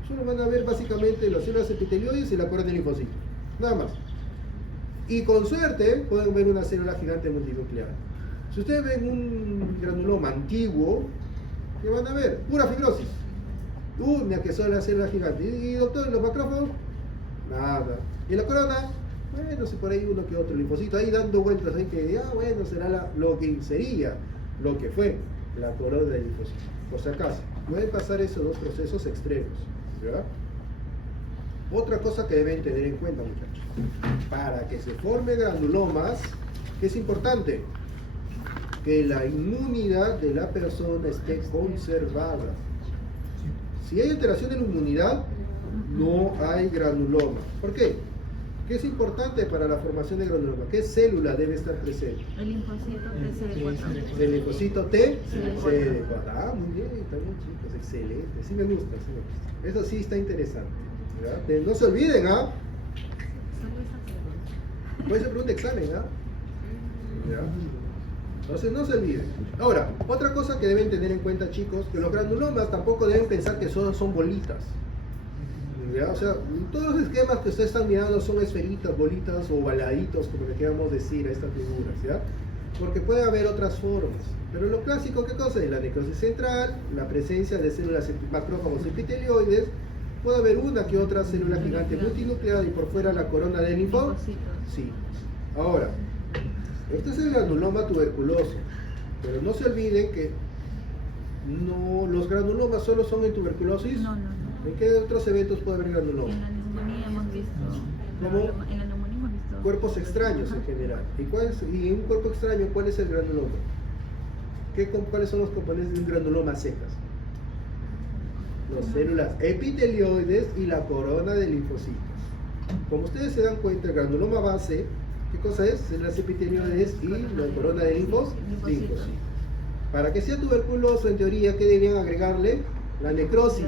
Solo van a ver básicamente las células epitelioides y la corona de linfocitos. Nada más. Y con suerte pueden ver una célula gigante multinuclear. Si ustedes ven un granuloma antiguo, ¿qué van a ver? Pura fibrosis. Mira que son las células gigantes. Y doctor, los macrófagos, nada. Y la corona, bueno, si por ahí uno que otro linfocito, ahí dando vueltas, ahí que, bueno, será lo que sería, lo que fue la corona del linfocito. Por si acaso, pueden pasar esos dos procesos extremos. ¿Ya? Otra cosa que deben tener en cuenta, muchachos, para que se formen granulomas, ¿qué es importante? Que la inmunidad de la persona esté conservada. Si hay alteración de la inmunidad, no hay granuloma. ¿Por qué? ¿Qué es importante para la formación de granuloma? ¿Qué célula debe estar presente? El linfocito TCD4. El linfocito T, CD4. CD4. Muy bien, está bien, chicos, excelente. Sí me gusta, sí me gusta. Eso sí está interesante. ¿Ya? No se olviden, ¿ah? Solo esa pregunta. Puede ser pregunta de examen, ¿ah? ¿Ya? Entonces no se olviden. Ahora, otra cosa que deben tener en cuenta, chicos, que los granulomas tampoco deben pensar que solo son bolitas. ¿Ya? O sea, todos los esquemas que ustedes están mirando son esferitas, bolitas o ovaladitos, como le queramos decir a estas figuras, ¿ya? Porque puede haber otras formas. Pero lo clásico, ¿qué cosa es? La necrosis central, la presencia de células macrófagos epitelioides, puede haber una que otra célula gigante multinucleada y por fuera la corona de linfocitos. Sí. Ahora, este es el granuloma tuberculoso, pero no se olviden que no, los granulomas solo son en tuberculosis. No. ¿En qué otros eventos puede haber granuloma? En la neumonía hemos visto. ¿Cómo? En la neumonía hemos visto. Cuerpos extraños en general. ¿Y en un cuerpo extraño cuál es el granuloma? ¿Cuáles son los componentes de un granuloma secas? Las células epitelioides y la corona de linfocitos. Como ustedes se dan cuenta, el granuloma base, ¿qué cosa es? Células epitelioides y la corona de linfocitos. Para que sea tuberculoso, en teoría, ¿qué deberían agregarle? La necrosis.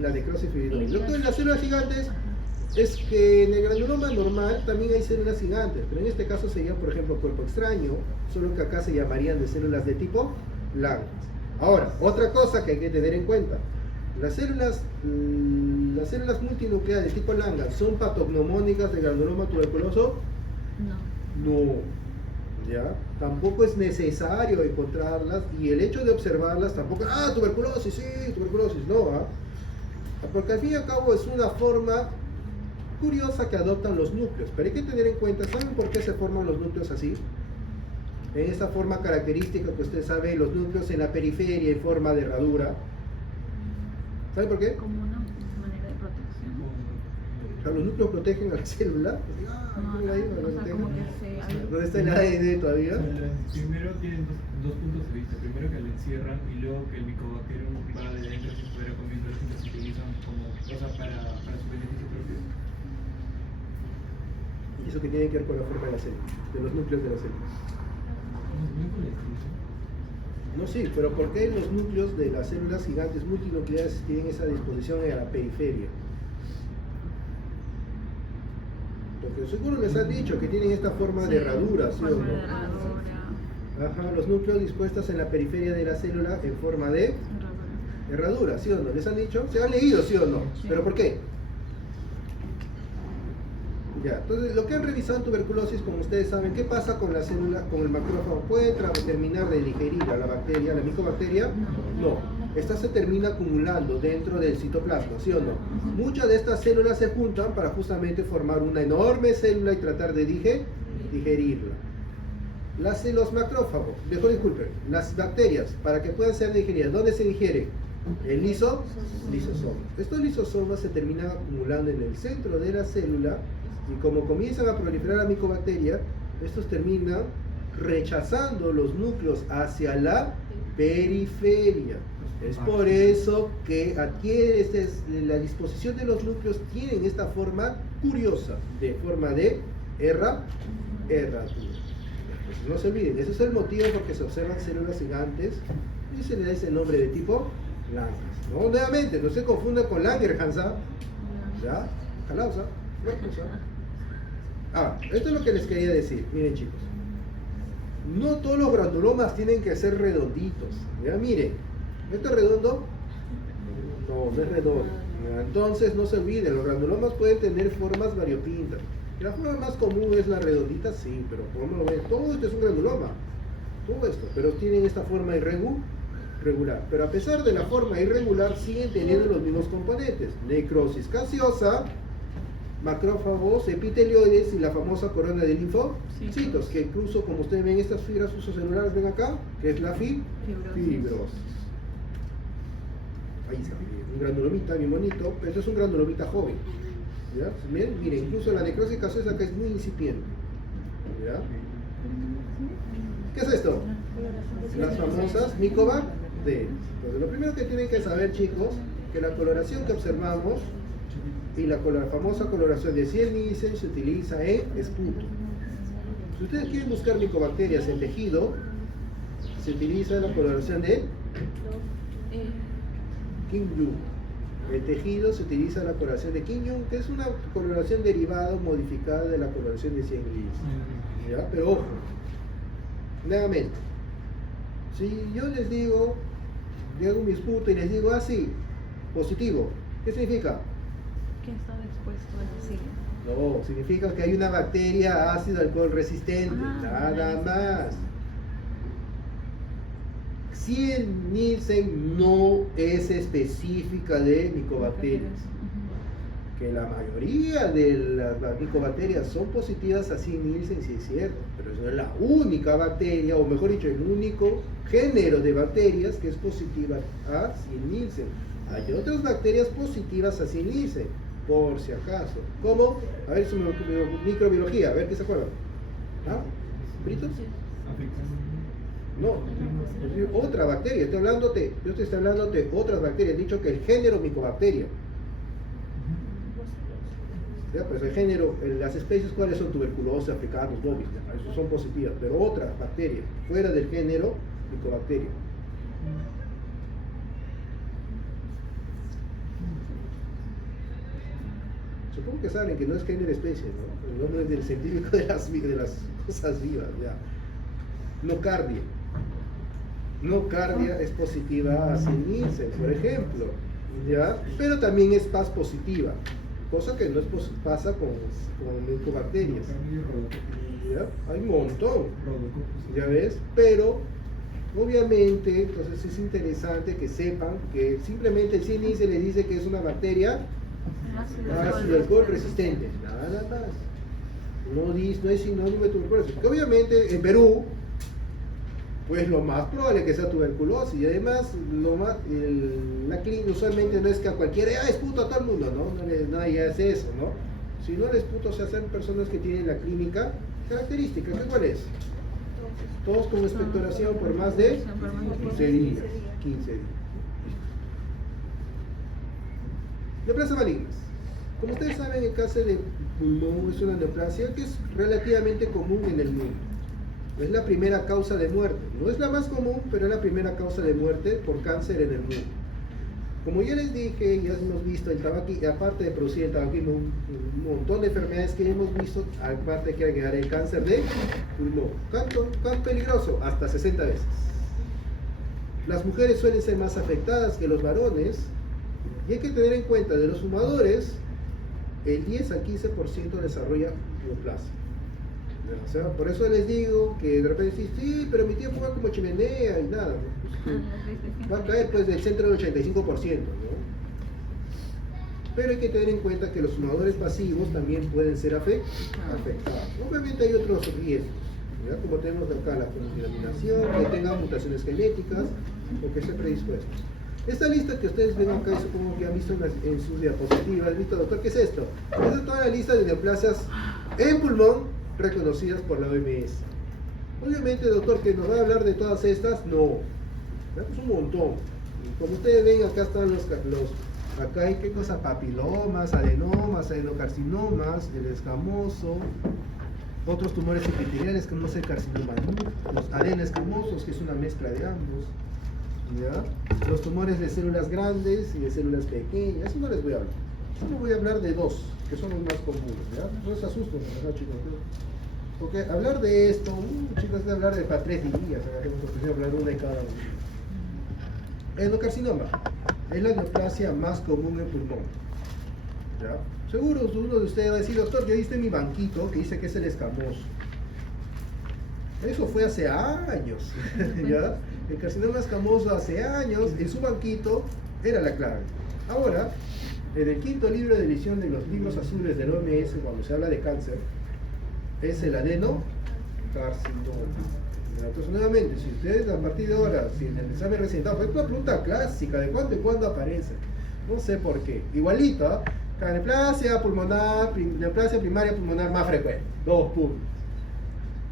La necrosis fibrinoide. Lo que en las células gigantes es que en el granuloma normal también hay células gigantes, pero en este caso sería, por ejemplo, cuerpo extraño, solo que acá se llamarían de células de tipo Langhans. Ahora, otra cosa que hay que tener en cuenta, las células multinucleares de tipo Langhans son patognomónicas de granuloma tuberculoso. No. ¿Ya? Tampoco es necesario encontrarlas y el hecho de observarlas tampoco, tuberculosis, sí, tuberculosis, no, porque al fin y al cabo es una forma curiosa que adoptan los núcleos, pero hay que tener en cuenta, ¿saben por qué se forman los núcleos así? En esa forma característica que ustedes saben, los núcleos en la periferia en forma de herradura. ¿Saben por qué? Como una manera de protección. O sea, los núcleos protegen a la célula. ¿Dónde está el ADN todavía? Primero tienen dos puntos de vista. Primero que lo encierran y luego que el Mycobacterium va de dentro hacia afuera comiendo los que se utilizan como cosa para su beneficio propio. ¿Y eso que tiene que ver con la forma de la célula? De los núcleos de la célula. No, sí, pero ¿por qué los núcleos de las células gigantes multinucleares tienen esa disposición a la periferia? Porque seguro les han dicho que tienen esta forma de herradura, ¿sí o no? Ajá, los núcleos dispuestos en la periferia de la célula en forma de herradura, ¿sí o no? ¿Les han dicho? ¿Se han leído, sí o no? Sí. ¿Pero por qué? Ya, entonces lo que han revisado en tuberculosis, como ustedes saben, ¿qué pasa con la célula, con el macrófago? ¿Puede terminar de digerir a la bacteria, a la micobacteria? No. esta se termina acumulando dentro del citoplasma, ¿sí o no? Muchas de estas células se juntan para justamente formar una enorme célula y tratar de digerirla. Los macrófagos, mejor disculpen, las bacterias, para que puedan ser digeridas, ¿dónde se digiere? El lisosoma. Estos lisosomas se terminan acumulando en el centro de la célula y como comienzan a proliferar la micobacteria, estos terminan rechazando los núcleos hacia la periferia. Es por eso que adquiere la disposición de los núcleos tienen esta forma curiosa, de forma de herradura. Pues no se olviden, ese es el motivo por que se observan células gigantes y se le da ese nombre de tipo Langerhans. No, nuevamente, no se confunda con Langerhans, ¿ya? Jalausa, esto es lo que les quería decir. Miren, chicos, no todos los granulomas tienen que ser redonditos. ¿Ya? Miren, ¿esto es redondo? No es redondo. Entonces no se olviden, los granulomas pueden tener formas variopintas. La forma más común es la redondita, sí, pero como lo ven, todo esto es un granuloma. Todo esto, pero tienen esta forma irregular. Pero a pesar de la forma irregular, siguen teniendo los mismos componentes: necrosis gaseosa, macrófagos, epitelioides y la famosa corona de linfocitos, que incluso, como ustedes ven, estas fibras usocelulares, ven acá, que es la fibrosis. Ahí está, un granulomita bien bonito, pero esto es un granulomita joven. ¿Ya? Miren, incluso la necrosis gaseosa acá es muy incipiente. ¿Ya? ¿Qué es esto? Las famosas micobacterias. Entonces, lo primero que tienen que saber, chicos, que la coloración que observamos y la famosa coloración de 100 Nielsen se utiliza en esputo. Si ustedes quieren buscar micobacterias en tejido, se utiliza la coloración de Kim-Yu. El tejido se utiliza la coloración de Kim-Yu, que es una coloración derivada o modificada de la coloración de 100 Nielsen. ¿Ya? Pero ojo, nuevamente, si yo les digo, yo hago mi esputo y les digo así, positivo, ¿qué significa? Que está expuesto al ácido. No, significa que hay una bacteria ácido alcohol resistente, nada más. 100 Nielsen no es específica de micobacterias. Que la mayoría de las micobacterias son positivas a 100 Nielsen, sí es cierto, pero eso es la única bacteria, o mejor dicho, el único género de bacterias que es positiva a 100 Nielsen. Hay otras bacterias positivas a 100 Nielsen, por si acaso. ¿Cómo? A ver, microbiología, a ver qué se acuerdan. ¿Ah? ¿Britos? No, otra bacteria, yo te estoy hablando de otras bacterias, he dicho que el género micobacteria. ¿Ya? Pues el género, las especies, ¿cuáles son? Tuberculosis, africanos, bovis, esos son positivas, pero otras bacterias, fuera del género micobacteria. Supongo que saben que no es género especie, ¿no? El nombre es del científico de las cosas vivas, ya. Nocardia es positiva a 100 Nielsen, por ejemplo, ¿ya? Pero también es Paz positiva, cosa que no pasa con micobacterias. ¿Ya? Hay un montón, ¿ya ves? Pero obviamente, entonces es interesante que sepan que simplemente el 100 Nielsen le dice que es una bacteria ácido alcohol resistente, nada más. No es sinónimo de tuberculosis, porque obviamente en Perú, pues lo más probable es que sea tuberculosis, y además la clínica usualmente no es que a cualquiera esputo a todo el mundo, ¿no? Nadie hace eso, ¿no? Si no, el esputo se hacen personas que tienen la clínica característica, ¿qué cuál es? Todos con expectoración por más de 15 días. Neoplasias malignas. Como ustedes saben, el cáncer de pulmón es una neoplasia que es relativamente común en el mundo. Es la primera causa de muerte. No es la más común, pero es la primera causa de muerte por cáncer en el mundo. Como ya les dije, ya hemos visto el tabaquismo, aparte de producir el tabaquismo, un montón de enfermedades que hemos visto, aparte de que agregar el cáncer de pulmón. ¿Cuánto peligroso? Hasta 60 veces. Las mujeres suelen ser más afectadas que los varones, y hay que tener en cuenta, de los fumadores, el 10 al 15% desarrolla neoplasia. O sea, por eso les digo que de repente dicen, sí, pero mi tío fuma como chimenea y nada, ¿no? Pues, va a caer pues del centro del 85%, ¿no? Pero hay que tener en cuenta que los fumadores pasivos también pueden ser afectados. Obviamente hay otros riesgos, ¿ya? Como tenemos acá la contaminación, que tengan mutaciones genéticas o que esté predispuestos. Esta lista que ustedes ven acá, supongo que han visto en sus diapositivas, ¿han visto, doctor? ¿Qué es esto? Esta es toda la lista de neoplasias en pulmón reconocidas por la OMS. Obviamente, doctor, que nos va a hablar de todas estas, no. Es un montón. Y como ustedes ven, acá están acá hay qué cosa, papilomas, adenomas, adenocarcinomas, el escamoso, otros tumores epiteliales como es el carcinoma, los adenoscamosos, que es una mezcla de ambos, ¿ya? Los tumores de células grandes y de células pequeñas, eso no les voy a hablar. Solo voy a hablar de dos, que son los más comunes, ¿ya? No se asusten, ¿verdad, chicos? Porque hablar de esto, chicos, es hablar de para 3 días, ¿verdad? Hablar una de cada uno. Endocarcinoma es la neoplasia más común en pulmón, ¿ya? Seguro uno de ustedes va a decir, doctor, yo viste mi banquito que dice que es el escamoso. Eso fue hace años, ¿ya? El carcinoma escamoso hace años, en su banquito era la clave. Ahora, en el 5º libro de edición de los libros azules del OMS, cuando se habla de cáncer, es el adenocarcinoma. Entonces, nuevamente, si ustedes a partir de ahora, si en el examen recientado, es una pregunta clásica, ¿de cuándo en cuándo aparece? No sé por qué. Igualito, ¿eh? Neoplasia pulmonar, neoplasia primaria pulmonar más frecuente, 2 puntos.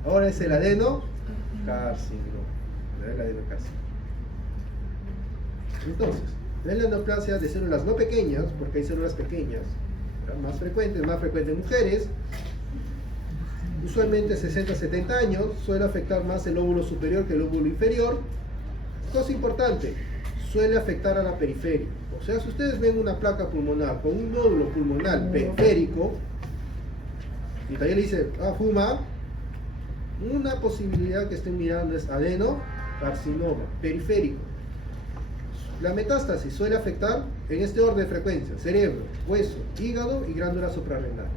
Ahora es el adenocarcinoma. El adenocarcinoma. Entonces, es la neoplasia de células no pequeñas, porque hay células pequeñas, ¿verdad? Más frecuente en mujeres. Usualmente 60-70 años, suele afectar más el lóbulo superior que el lóbulo inferior. Cosa importante, suele afectar a la periferia. O sea, si ustedes ven una placa pulmonar con un nódulo pulmonar periférico, y también le dice, fuma, una posibilidad que estén mirando es adenocarcinoma periférico. La metástasis suele afectar en este orden de frecuencia: cerebro, hueso, hígado y glándulas suprarrenales.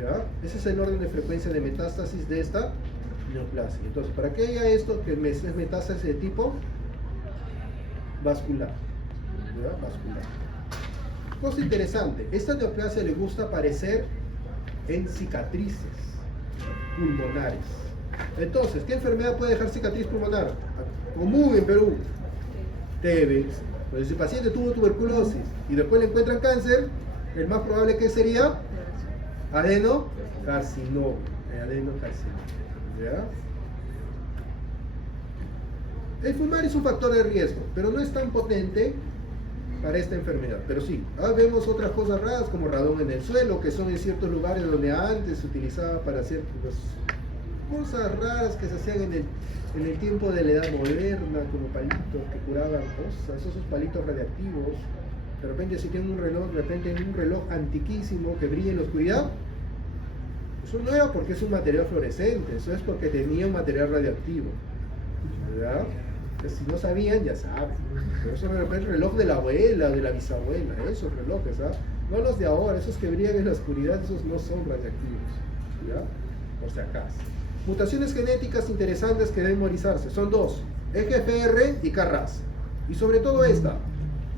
¿Ya? Ese es el orden de frecuencia de metástasis de esta neoplasia. Entonces, para que haya esto, que es metástasis de tipo vascular. ¿Ya? Vascular. Cosa interesante, esta neoplasia le gusta aparecer en cicatrices pulmonares. Entonces, ¿qué enfermedad puede dejar cicatriz pulmonar? Común en Perú. TB. Pues si el paciente tuvo tuberculosis y después le encuentran cáncer, el más probable que sería adenocarcinoma. ¿Ya? El fumar es un factor de riesgo, pero no es tan potente para esta enfermedad. Pero sí, vemos otras cosas raras como radón en el suelo, que son en ciertos lugares donde antes se utilizaba para hacer cosas raras que se hacían en el tiempo de la edad moderna, como palitos que curaban cosas, esos palitos radiactivos. De repente si tienen un reloj antiquísimo que brilla en la oscuridad, eso no era porque es un material fluorescente, eso es porque tenía un material radioactivo, ¿verdad? Entonces, si no sabían, ya saben. Pero eso es el reloj de la abuela, de la bisabuela, esos relojes, ¿ah? No los de ahora, esos que brillan en la oscuridad, esos no son radioactivos, ¿ya? Por si acaso. Mutaciones genéticas interesantes que deben memorizarse son 2, EGFR y KRAS. Y sobre todo esta.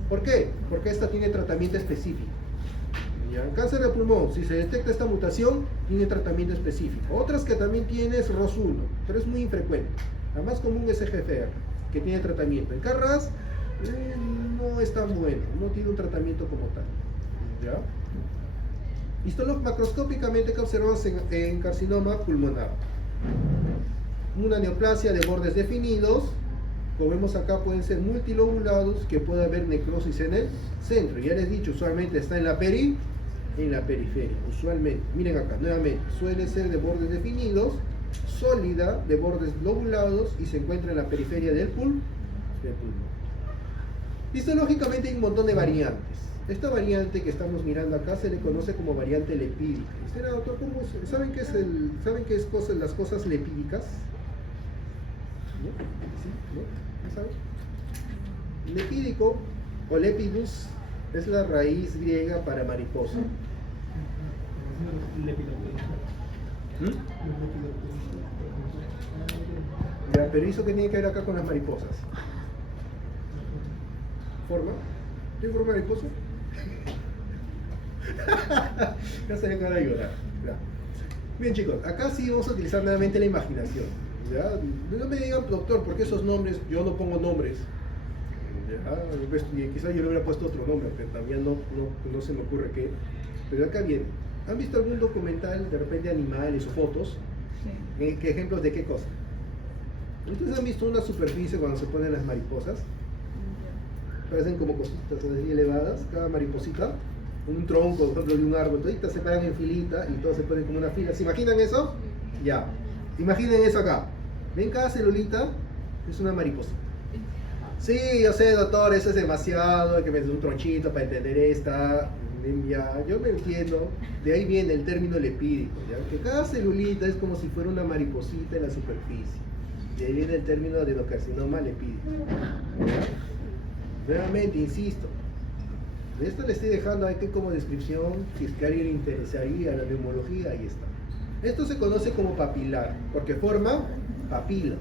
¿Por qué? Porque esta tiene tratamiento específico. ¿Ya? En cáncer de pulmón, si se detecta esta mutación, tiene tratamiento específico. Otras que también tiene es ROS1, pero es muy infrecuente. La más común es EGFR, que tiene tratamiento. En KRAS no es tan bueno, no tiene un tratamiento como tal. ¿Ya? Macroscópicamente, que observamos en carcinoma pulmonar? Una neoplasia de bordes definidos. Como vemos acá, pueden ser multilobulados, que puede haber necrosis en el centro. Ya les he dicho, usualmente está en la periferia. Usualmente, miren acá, nuevamente, suele ser de bordes definidos, sólida, de bordes lobulados, y se encuentra en la periferia del pulmón. Histológicamente hay un montón de variantes. Esta variante que estamos mirando acá se le conoce como variante lepídica. Doctor, ¿cómo es? ¿Saben qué es las cosas lepídicas? ¿No? ¿Sí? ¿No? ¿No saben? Lepídico o lepidus es la raíz griega para mariposa. ¿Mm? Ya, pero ¿eso qué tiene que ver acá con las mariposas? ¿Forma? ¿Tiene forma de mariposa? Ya se me acaba de llorar. Ya. Bien chicos, acá sí vamos a utilizar nuevamente la imaginación. ¿Ya? No me digan, doctor, ¿por qué esos nombres? Yo no pongo nombres. ¿Ya? Y quizás yo le hubiera puesto otro nombre, pero también no se me ocurre qué. Pero acá bien, ¿han visto algún documental de repente animales o fotos? Sí. ¿Qué ejemplos de qué cosa? ¿Ustedes han visto una superficie cuando se ponen las mariposas? Parecen como cositas así elevadas, cada mariposita, un tronco, por ejemplo, de un árbol, toditas se paran en filita y todos se ponen como una fila. ¿Se imaginan eso? Ya. Imaginen eso acá. ¿Ven cada celulita? Es una mariposa. Sí, yo sé, doctor, eso es demasiado, hay que meter un tronchito para entender esta. Ya, yo me entiendo. De ahí viene el término lepídico, ¿ya? Que cada celulita es como si fuera una mariposita en la superficie. De ahí viene el término adenocarcinoma lepídico. Nuevamente, insisto, esto le estoy dejando aquí como descripción, si es que a alguien le interesaría la neumología, ahí está. Esto se conoce como papilar, porque forma papilas.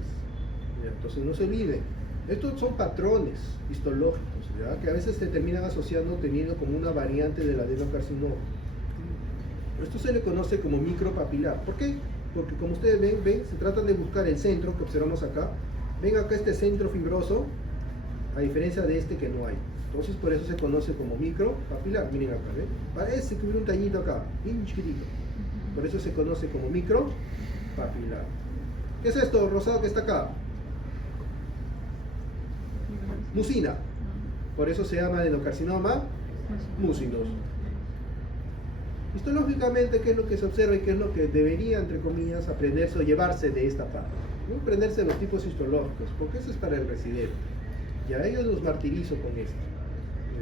¿Ya? Entonces no se olviden, estos son patrones histológicos, ¿ya? Que a veces se terminan asociando, teniendo como una variante del adenocarcinoma. Esto se le conoce como micropapilar. ¿Por qué? Porque como ustedes ven, se tratan de buscar el centro que observamos acá. Ven acá este centro fibroso, a diferencia de este que no hay. Entonces por eso se conoce como micropapilar. Miren acá, ¿ven? Parece que hubiera un tallito acá, bien chiquitito. Por eso se conoce como micropapilar. ¿Qué es esto rosado que está acá? Mucina. Por eso se llama adenocarcinoma mucinos. Histológicamente, ¿qué es lo que se observa y qué es lo que debería, entre comillas, aprenderse o llevarse de esta parte? ¿No? Aprenderse los tipos histológicos, porque eso es para el residente. Ya ellos los martirizo con esto.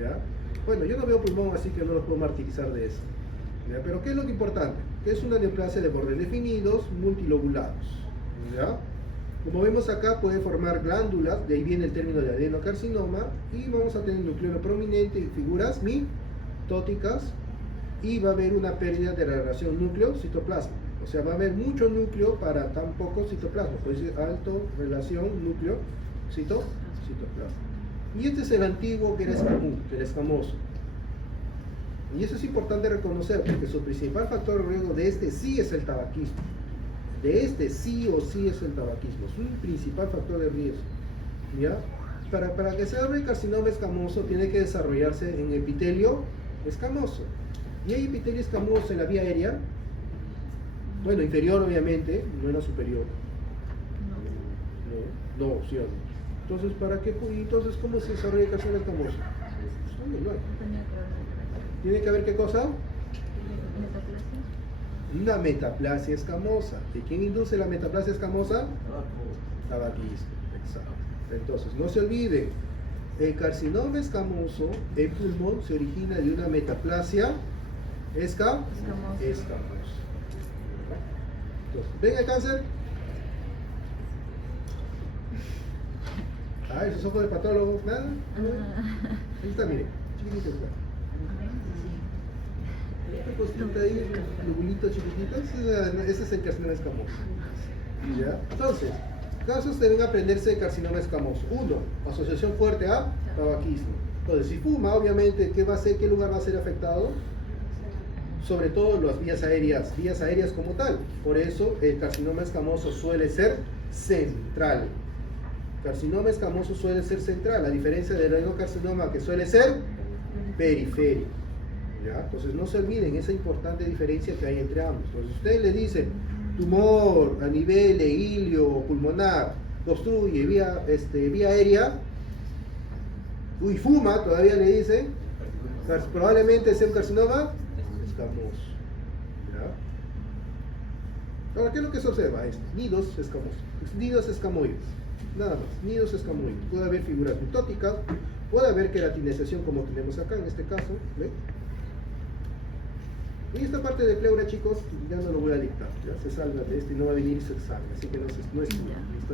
¿Ya? Bueno, yo no veo pulmón, así que no los puedo martirizar de eso. ¿Ya? Pero ¿qué es lo que importante? Que es una neoplasia de bordes definidos, multilobulados. ¿Ya? Como vemos acá, puede formar glándulas, de ahí viene el término de adenocarcinoma, y vamos a tener nucleolo prominente y figuras mitóticas, y va a haber una pérdida de la relación núcleo-citoplasma. O sea, va a haber mucho núcleo para tan poco citoplasma. Puede ser alto relación núcleo-citoplasma. Y este es el antiguo que era escamoso. Y eso es importante reconocer, porque su principal factor de riesgo de este sí es el tabaquismo. De este sí o sí es el tabaquismo. Es un principal factor de riesgo. ¿Ya? Para que se abra el carcinoma escamoso, tiene que desarrollarse en epitelio escamoso. Y hay epitelio escamoso en la vía aérea. Bueno, inferior obviamente, no en la superior. No, sí o no. Entonces, ¿para qué? Entonces, ¿cómo se desarrolla el carcinoma escamoso? No hay. ¿Tiene que haber qué cosa? Una metaplasia escamosa. ¿Y quién induce la metaplasia escamosa? Tabaquismo. Exacto. Entonces, no se olviden, el carcinoma escamoso, el pulmón, se origina de una metaplasia escamosa. Entonces, ¿ven el cáncer? Ah, esos ojos de patólogo, nada. Ahí está, miren, chiquitito está. Esta cosita ahí, globulitos chiquititos, ese es el carcinoma escamoso. ¿Ya? Entonces, casos deben aprenderse de carcinoma escamoso. 1. Asociación fuerte a tabaquismo. Entonces, si fuma, obviamente, ¿qué va a ser? ¿Qué lugar va a ser afectado? Sobre todo las vías aéreas como tal. Por eso, el carcinoma escamoso suele ser central. Carcinoma escamoso suele ser central, a diferencia del adenocarcinoma que suele ser periférico. ¿Ya? Entonces no se olviden esa importante diferencia que hay entre ambos. Entonces ustedes le dicen tumor a nivel de ilio pulmonar, obstruye vía aérea, y fuma, todavía le dicen, probablemente sea un carcinoma escamoso. ¿Ya? Ahora, ¿qué es lo que se observa? Nidos escamosos, nidos escamoides. Nada más, nidos escamoides. Puede haber figuras mitóticas, puede haber queratinización como tenemos acá en este caso. ¿Ve? Y esta parte de pleura, chicos, ya no lo voy a dictar. Ya se salga de esto y no va a venir y se salga. Así que no es